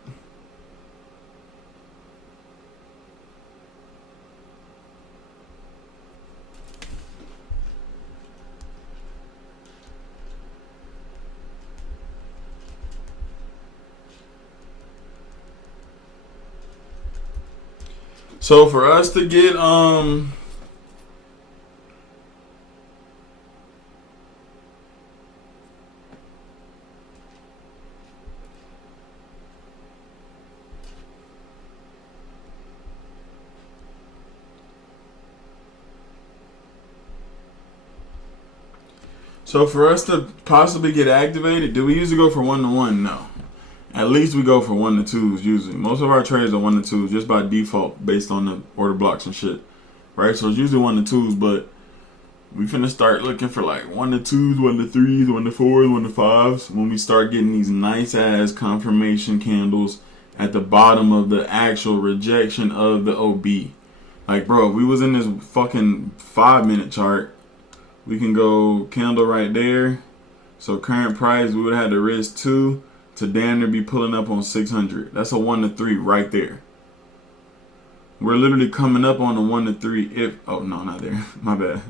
So for us to get so for us to possibly get activated, do we usually go for 1-to-1? No. At least we go for 1-to-2s usually. Most of our trades are 1-to-2s just by default based on the order blocks and shit. Right? So it's usually 1-to-2s, but we finna start looking for like 1-to-2s, 1-to-3s, 1-to-4s, 1-to-5s when we start getting these nice ass confirmation candles at the bottom of the actual rejection of the OB. Like, bro, if we was in this fucking 5 minute chart, we can go candle right there. So current price, we would have had to risk 2 to damn near be pulling up on 600. That's a 1-to-3 right there. We're literally coming up on a 1-to-3 if, oh no, not there, my bad.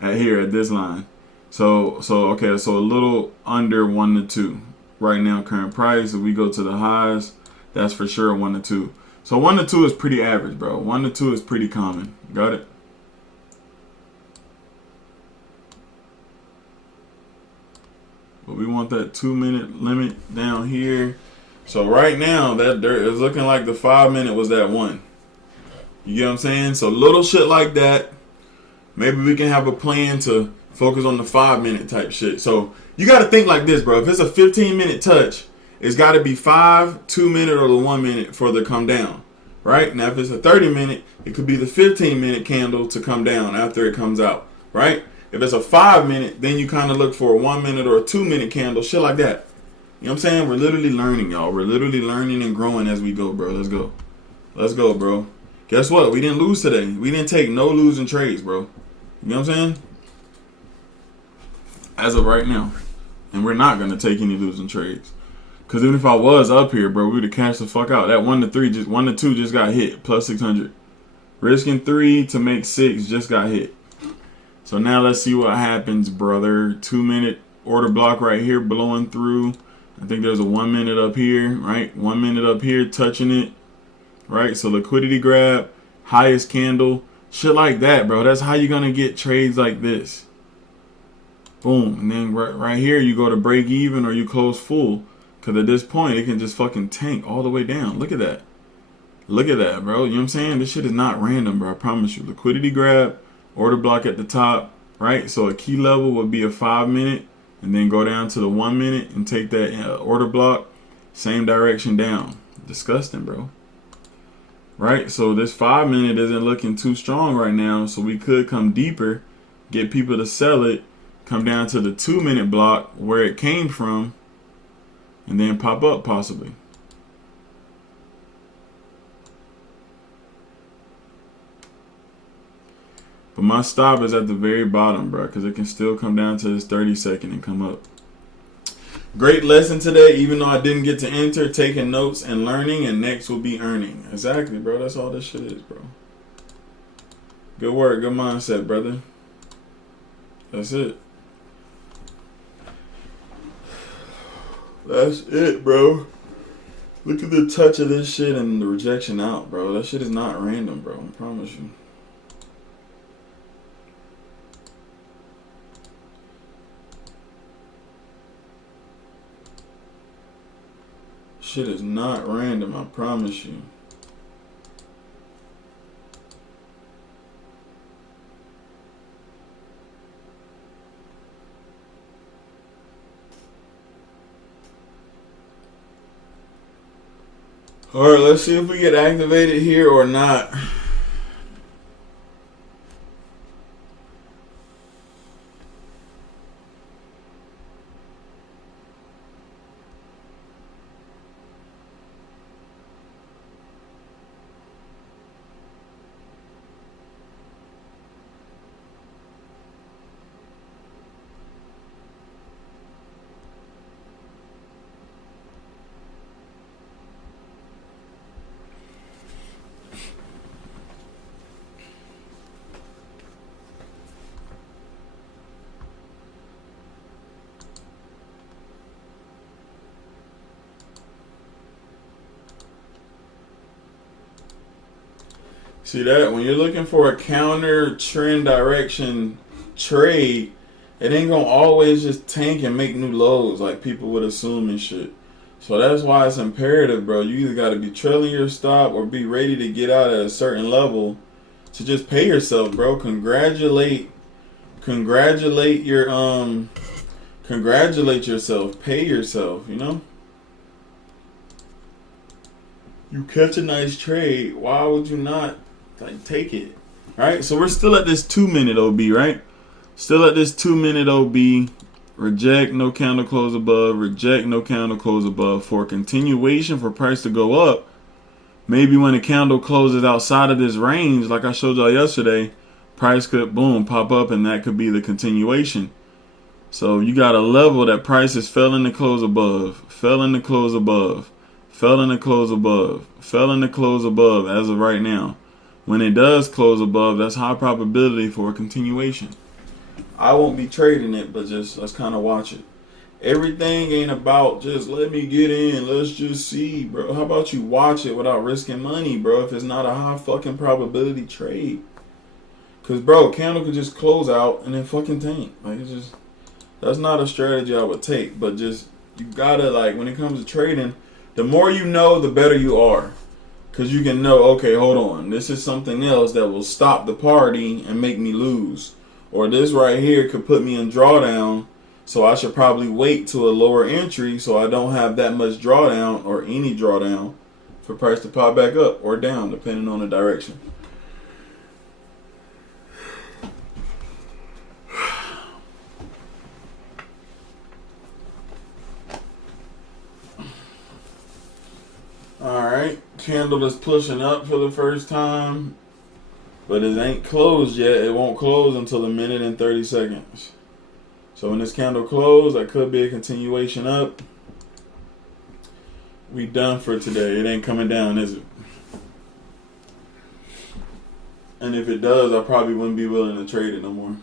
At here, at this line. So okay, so a little under 1-to-2. Right now, current price, if we go to the highs, that's for sure a 1-to-2. So 1-to-2 is pretty average, bro. 1-to-2 is pretty common. Got it? But we want that 2 minute limit down here. So right now, that dirt is looking like the 5 minute was that one. You get what I'm saying? So little shit like that. Maybe we can have a plan to focus on the 5 minute type shit. So you got to think like this, bro. If it's a 15 minute touch, it's got to be 5, 2 minute, or the 1 minute for the come down. Right? Now, if it's a 30 minute, it could be the 15 minute candle to come down after it comes out. Right? If it's a 5 minute, then you kind of look for a 1 minute or a 2 minute candle, shit like that. You know what I'm saying? We're literally learning, y'all. We're literally learning and growing as we go, bro. Let's go. Let's go, bro. Guess what? We didn't lose today. We didn't take no losing trades, bro. You know what I'm saying? As of right now. And we're not going to take any losing trades. Because even if I was up here, bro, we would have cashed the fuck out. That 1-to-3, just 1-to-2 just got hit. Plus 600. Risking 3 to make 6 just got hit. So now let's see what happens, brother. 2 minute order block right here blowing through. I think there's a 1 minute up here, right? 1 minute up here touching it, right? So liquidity grab, highest candle, shit like that, bro. That's how you're going to get trades like this. Boom. And then right here, you go to break even or you close full. Because at this point, it can just fucking tank all the way down. Look at that. Look at that, bro. You know what I'm saying? This shit is not random, bro. I promise you. Liquidity grab, order block at the top, right? So a key level would be a 5 minute and then go down to the 1 minute and take that order block. Same direction down. Disgusting, bro. Right? So this 5 minute isn't looking too strong right now. So we could come deeper, get people to sell it, come down to the 2 minute block where it came from, and then pop up possibly. But my stop is at the very bottom, bro, because it can still come down to this 30-second and come up. Great lesson today, even though I didn't get to enter, taking notes and learning, and next will be earning. Exactly, bro. That's all this shit is, bro. Good work, good mindset, brother. That's it. That's it, bro. Look at the touch of this shit and the rejection out, bro. That shit is not random, bro. I promise you. Shit is not random, I promise you. Alright, let's see if we get activated here or not. See that? When you're looking for a counter trend direction trade, it ain't gonna always just tank and make new lows like people would assume and shit. So that's why it's imperative, bro. You either gotta be trailing your stop or be ready to get out at a certain level to just pay yourself, bro. Congratulate yourself. Pay yourself, you know? You catch a nice trade, why would you not take it? Right? So we're still at this 2 minute OB, right? Still at this 2 minute OB. Reject, no candle close above. Reject, no candle close above. For continuation for price to go up, maybe when the candle closes outside of this range, like I showed y'all yesterday, price could, boom, pop up, and that could be the continuation. So you got a level that prices fell in the close above, fell in the close above, fell in the close above, fell in the close above as of right now. When it does close above, that's high probability for a continuation. I won't be trading it, but just let's kind of watch it. Everything ain't about just let me get in, let's just see, bro. How about you watch it without risking money, bro, if it's not a high fucking probability trade? Because, bro, candle could just close out and then fucking tank. Like, it's just, that's not a strategy I would take. But just, you gotta, like, when it comes to trading, the more you know, the better you are. Because you can know, okay, hold on, this is something else that will stop the party and make me lose. Or this right here could put me in drawdown, so I should probably wait to a lower entry so I don't have that much drawdown or any drawdown for price to pop back up or down, depending on the direction. Alright, candle is pushing up for the first time, but it ain't closed yet. It won't close until 1 minute and 30 seconds. So when this candle closes, that could be a continuation up. We done for today. It ain't coming down, is it? And if it does, I probably wouldn't be willing to trade it no more.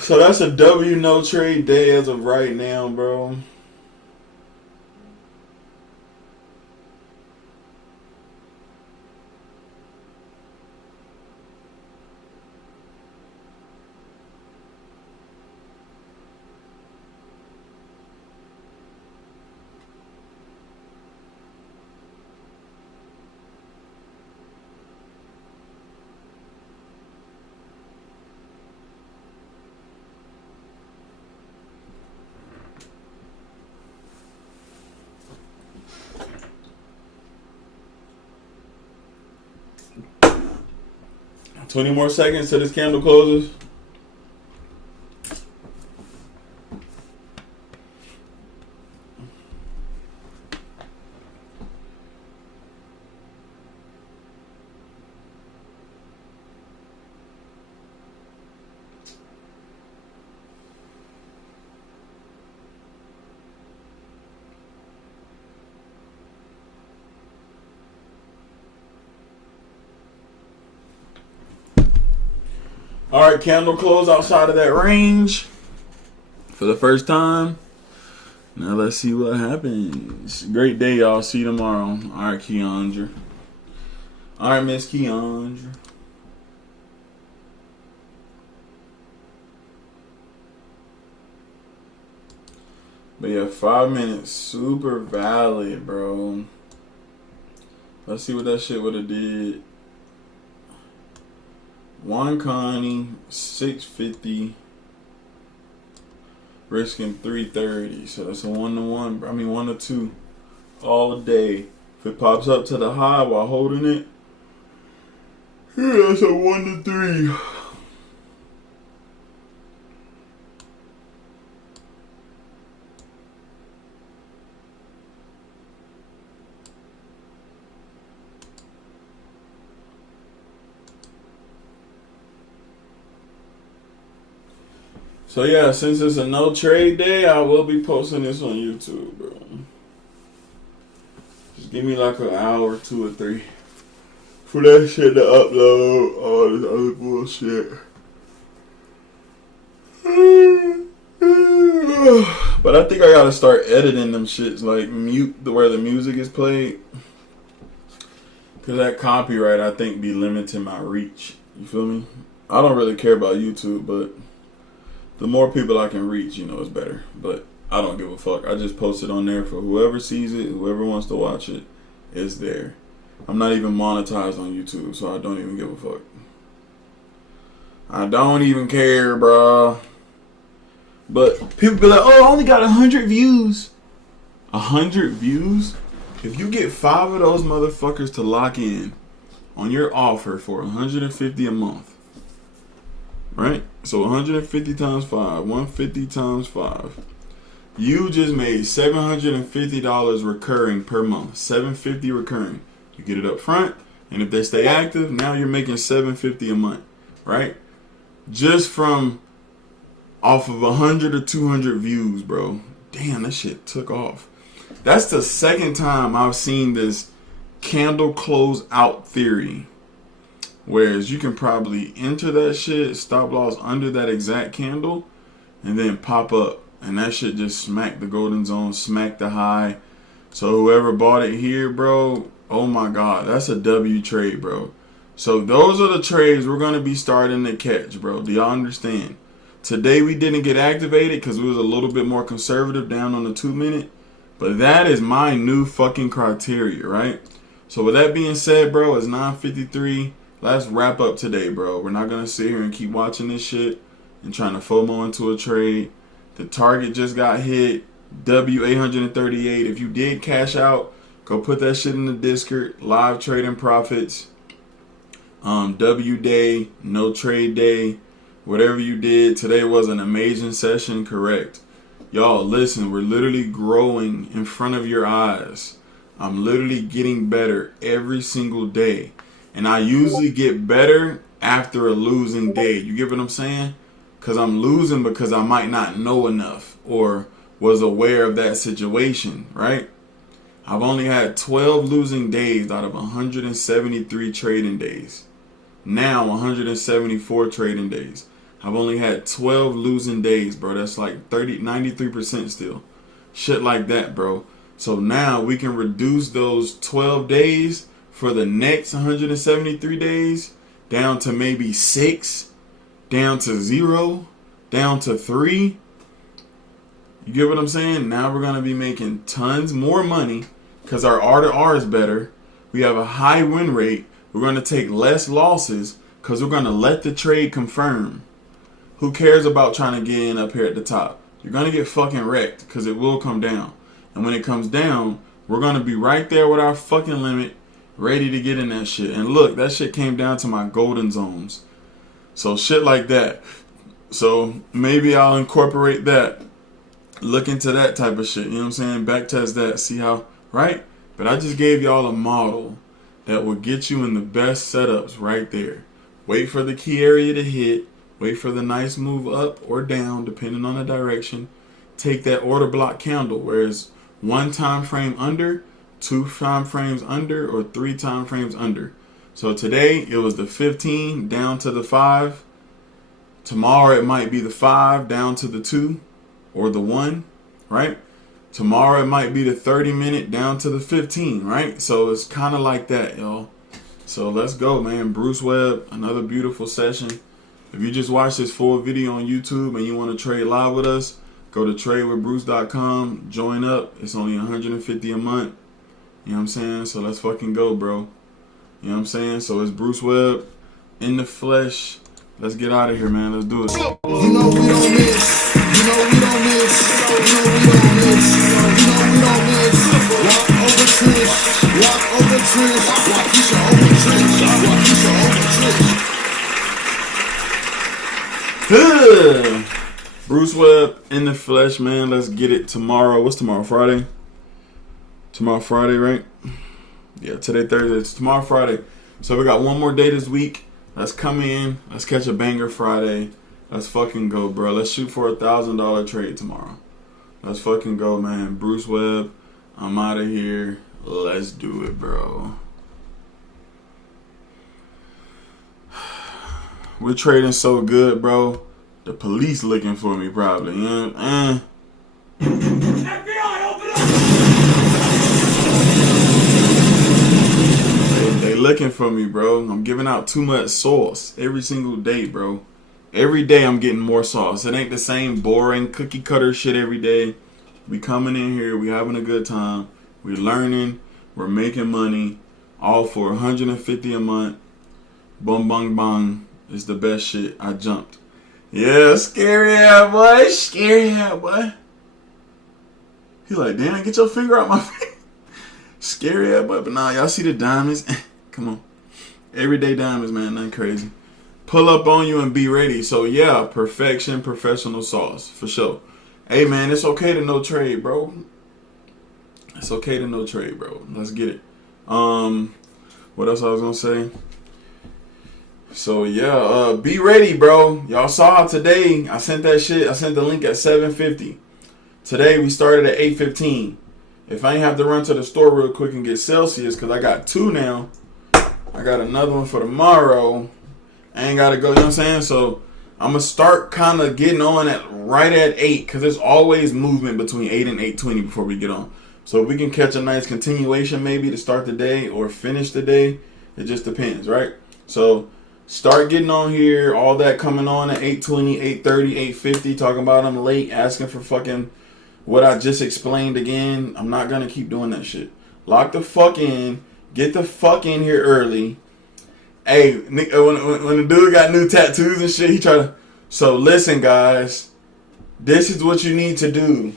So that's a W no trade day as of right now, bro. 20 more seconds till this candle closes. Alright, candle close outside of that range for the first time. Now let's see what happens. Great day, y'all. See you tomorrow. Alright, Keandra. Alright, Miss Keandra. But yeah, 5 minutes. Super valid, bro. Let's see what that shit would have did. One Connie, 650, risking 330. So that's a 1-to-1. I mean 1-to-2 all day. If it pops up to the high while holding it, yeah, that's a 1-to-3. So yeah, since it's a no trade day, I will be posting this on YouTube, bro. Just give me like an hour, 2 or 3 for that shit to upload all this other bullshit. But I think I gotta start editing them shits, like mute where the music is played. Cause that copyright, I think, be limiting my reach. You feel me? I don't really care about YouTube, but the more people I can reach, you know, it's better. But I don't give a fuck. I just post it on there for whoever sees it, whoever wants to watch it, it's there. I'm not even monetized on YouTube, so I don't even give a fuck. I don't even care, bro. But people be like, oh, I only got 100 views. 100 views? If you get 5 of those motherfuckers to lock in on your offer for $150 a month, right? So 150 times 5, 150 times 5. You just made $750 recurring per month. $750 recurring. You get it up front, and if they stay active, now you're making $750 a month, right? Just from off of 100 or 200 views, bro. Damn, that shit took off. That's the second time I've seen this candle close out theory. Whereas you can probably enter that shit, stop loss under that exact candle, and then pop up. And that shit just smack the golden zone, smack the high. So whoever bought it here, bro, oh my God, that's a W trade, bro. So those are the trades we're going to be starting to catch, bro. Do y'all understand? Today we didn't get activated because we was a little bit more conservative down on the 2 minute. But that is my new fucking criteria, right? So with that being said, bro, it's 9:53. Let's wrap up today, bro. We're not going to sit here and keep watching this shit and trying to FOMO into a trade. The target just got hit. W838. If you did cash out, go put that shit in the Discord. Live trading profits. W day, no trade day. Whatever you did, today was an amazing session, correct? Y'all, listen, we're literally growing in front of your eyes. I'm literally getting better every single day. And I usually get better after a losing day. You get what I'm saying? Because I'm losing because I might not know enough or was aware of that situation, right? I've only had 12 losing days out of 173 trading days. Now 174 trading days. I've only had 12 losing days, bro. That's like 93% still. Shit like that, bro. So now we can reduce those 12 days for the next 173 days down to maybe 6, down to 0, down to 3. You get what I'm saying? Now we're going to be making tons more money because our R to R is better. We have a high win rate. We're going to take less losses because we're going to let the trade confirm. Who cares about trying to get in up here at the top? You're going to get fucking wrecked because it will come down. And when it comes down, we're going to be right there with our fucking limit. ready to get in that shit. And look, that shit came down to my golden zones. So shit like that. So maybe I'll incorporate that. Look into that type of shit. You know what I'm saying? Backtest that. See how, right? But I just gave y'all a model that will get you in the best setups right there. Wait for the key area to hit. Wait for the nice move up or down, depending on the direction. Take that order block candle, whereas 1 time frame under, 2 time frames under, or 3 time frames under. So today it was the 15 down to the 5. Tomorrow it might be the 5 down to the 2 or the 1, right? Tomorrow it might be the 30-minute down to the 15, right? So it's kind of like that, y'all. So let's go, man. Bruce Webb, another beautiful session. If you just watched this full video on YouTube and you want to trade live with us, go to tradewithbruce.com, join up. It's only $150 a month. You know what I'm saying? So let's fucking go, bro. You know what I'm saying? So it's Bruce Webb in the flesh. Let's get out of here, man. Let's do it. You know we don't miss. You know we don't miss. You know we don't miss. You know we don't miss. Walk over Trish. Walk over Trish. Walk Keisha over Trish. Walk Keisha over Trish. Bruce Webb in the flesh, man. Let's get it tomorrow. What's tomorrow? Friday? Tomorrow Friday, right? Yeah, today Thursday. It's tomorrow Friday. So we got one more day this week. Let's come in. Let's catch a banger Friday. Let's fucking go, bro. Let's shoot for $1,000 trade tomorrow. Let's fucking go, man. Bruce Webb, I'm out of here. Let's do it, bro. We're trading so good, bro. The police looking for me, probably. You know? FBI, open up! They looking for me, bro. I'm giving out too much sauce every single day, bro. Every day I'm getting more sauce. It ain't the same boring cookie cutter shit every day. We coming in here. We having a good time. We learning. We're making money. All for $150 a month. Bum bang bang. It's the best shit. I jumped. Yeah, scary ass boy. Scary ass boy. He like, damn, get your finger out my face. Scary ass boy. But nah, y'all see the diamonds? Come on. Everyday diamonds, man. Nothing crazy. Pull up on you and be ready. So yeah, perfection, professional sauce. For sure. Hey man, it's okay to no trade, bro. It's okay to no trade, bro. Let's get it. What else I was gonna say? So yeah, be ready, bro. Y'all saw today. I sent that shit. I sent the link at 7:50. Today we started at 8:15. If I ain't have to run to the store real quick and get Celsius, because I got 2 now. I got another one for tomorrow. I ain't gotta go, you know what I'm saying? So I'm gonna start kind of getting on at right at 8, because there's always movement between 8 and 8:20 before we get on. So if we can catch a nice continuation maybe to start the day or finish the day, it just depends, right? So start getting on here, all that coming on at 8:20, 8:30, 8:50, talking about I'm late, asking for fucking what I just explained again. I'm not gonna keep doing that shit. Lock the fuck in, get the fuck in here early. Hey, when the dude got new tattoos and shit, he try to. So listen, guys, this is what you need to do.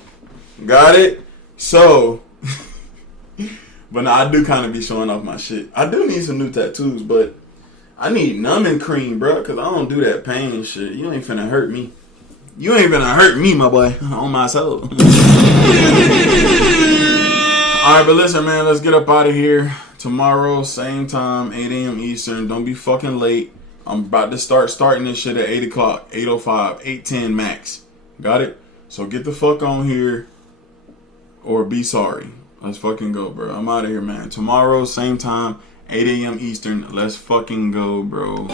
Got it? So, but nah, I do kind of be showing off my shit. I do need some new tattoos, but I need numbing cream, bro, because I don't do that pain shit. You ain't finna hurt me. You ain't finna hurt me, my boy, on my soul. Alright, but listen, man, let's get up out of here. Tomorrow, same time, 8 a.m. Eastern. Don't be fucking late. I'm about to starting this shit at 8 o'clock, 8:05, 8:10 max. Got it? So get the fuck on here or be sorry. Let's fucking go, bro. I'm out of here, man. Tomorrow, same time, 8 a.m. Eastern. Let's fucking go, bro.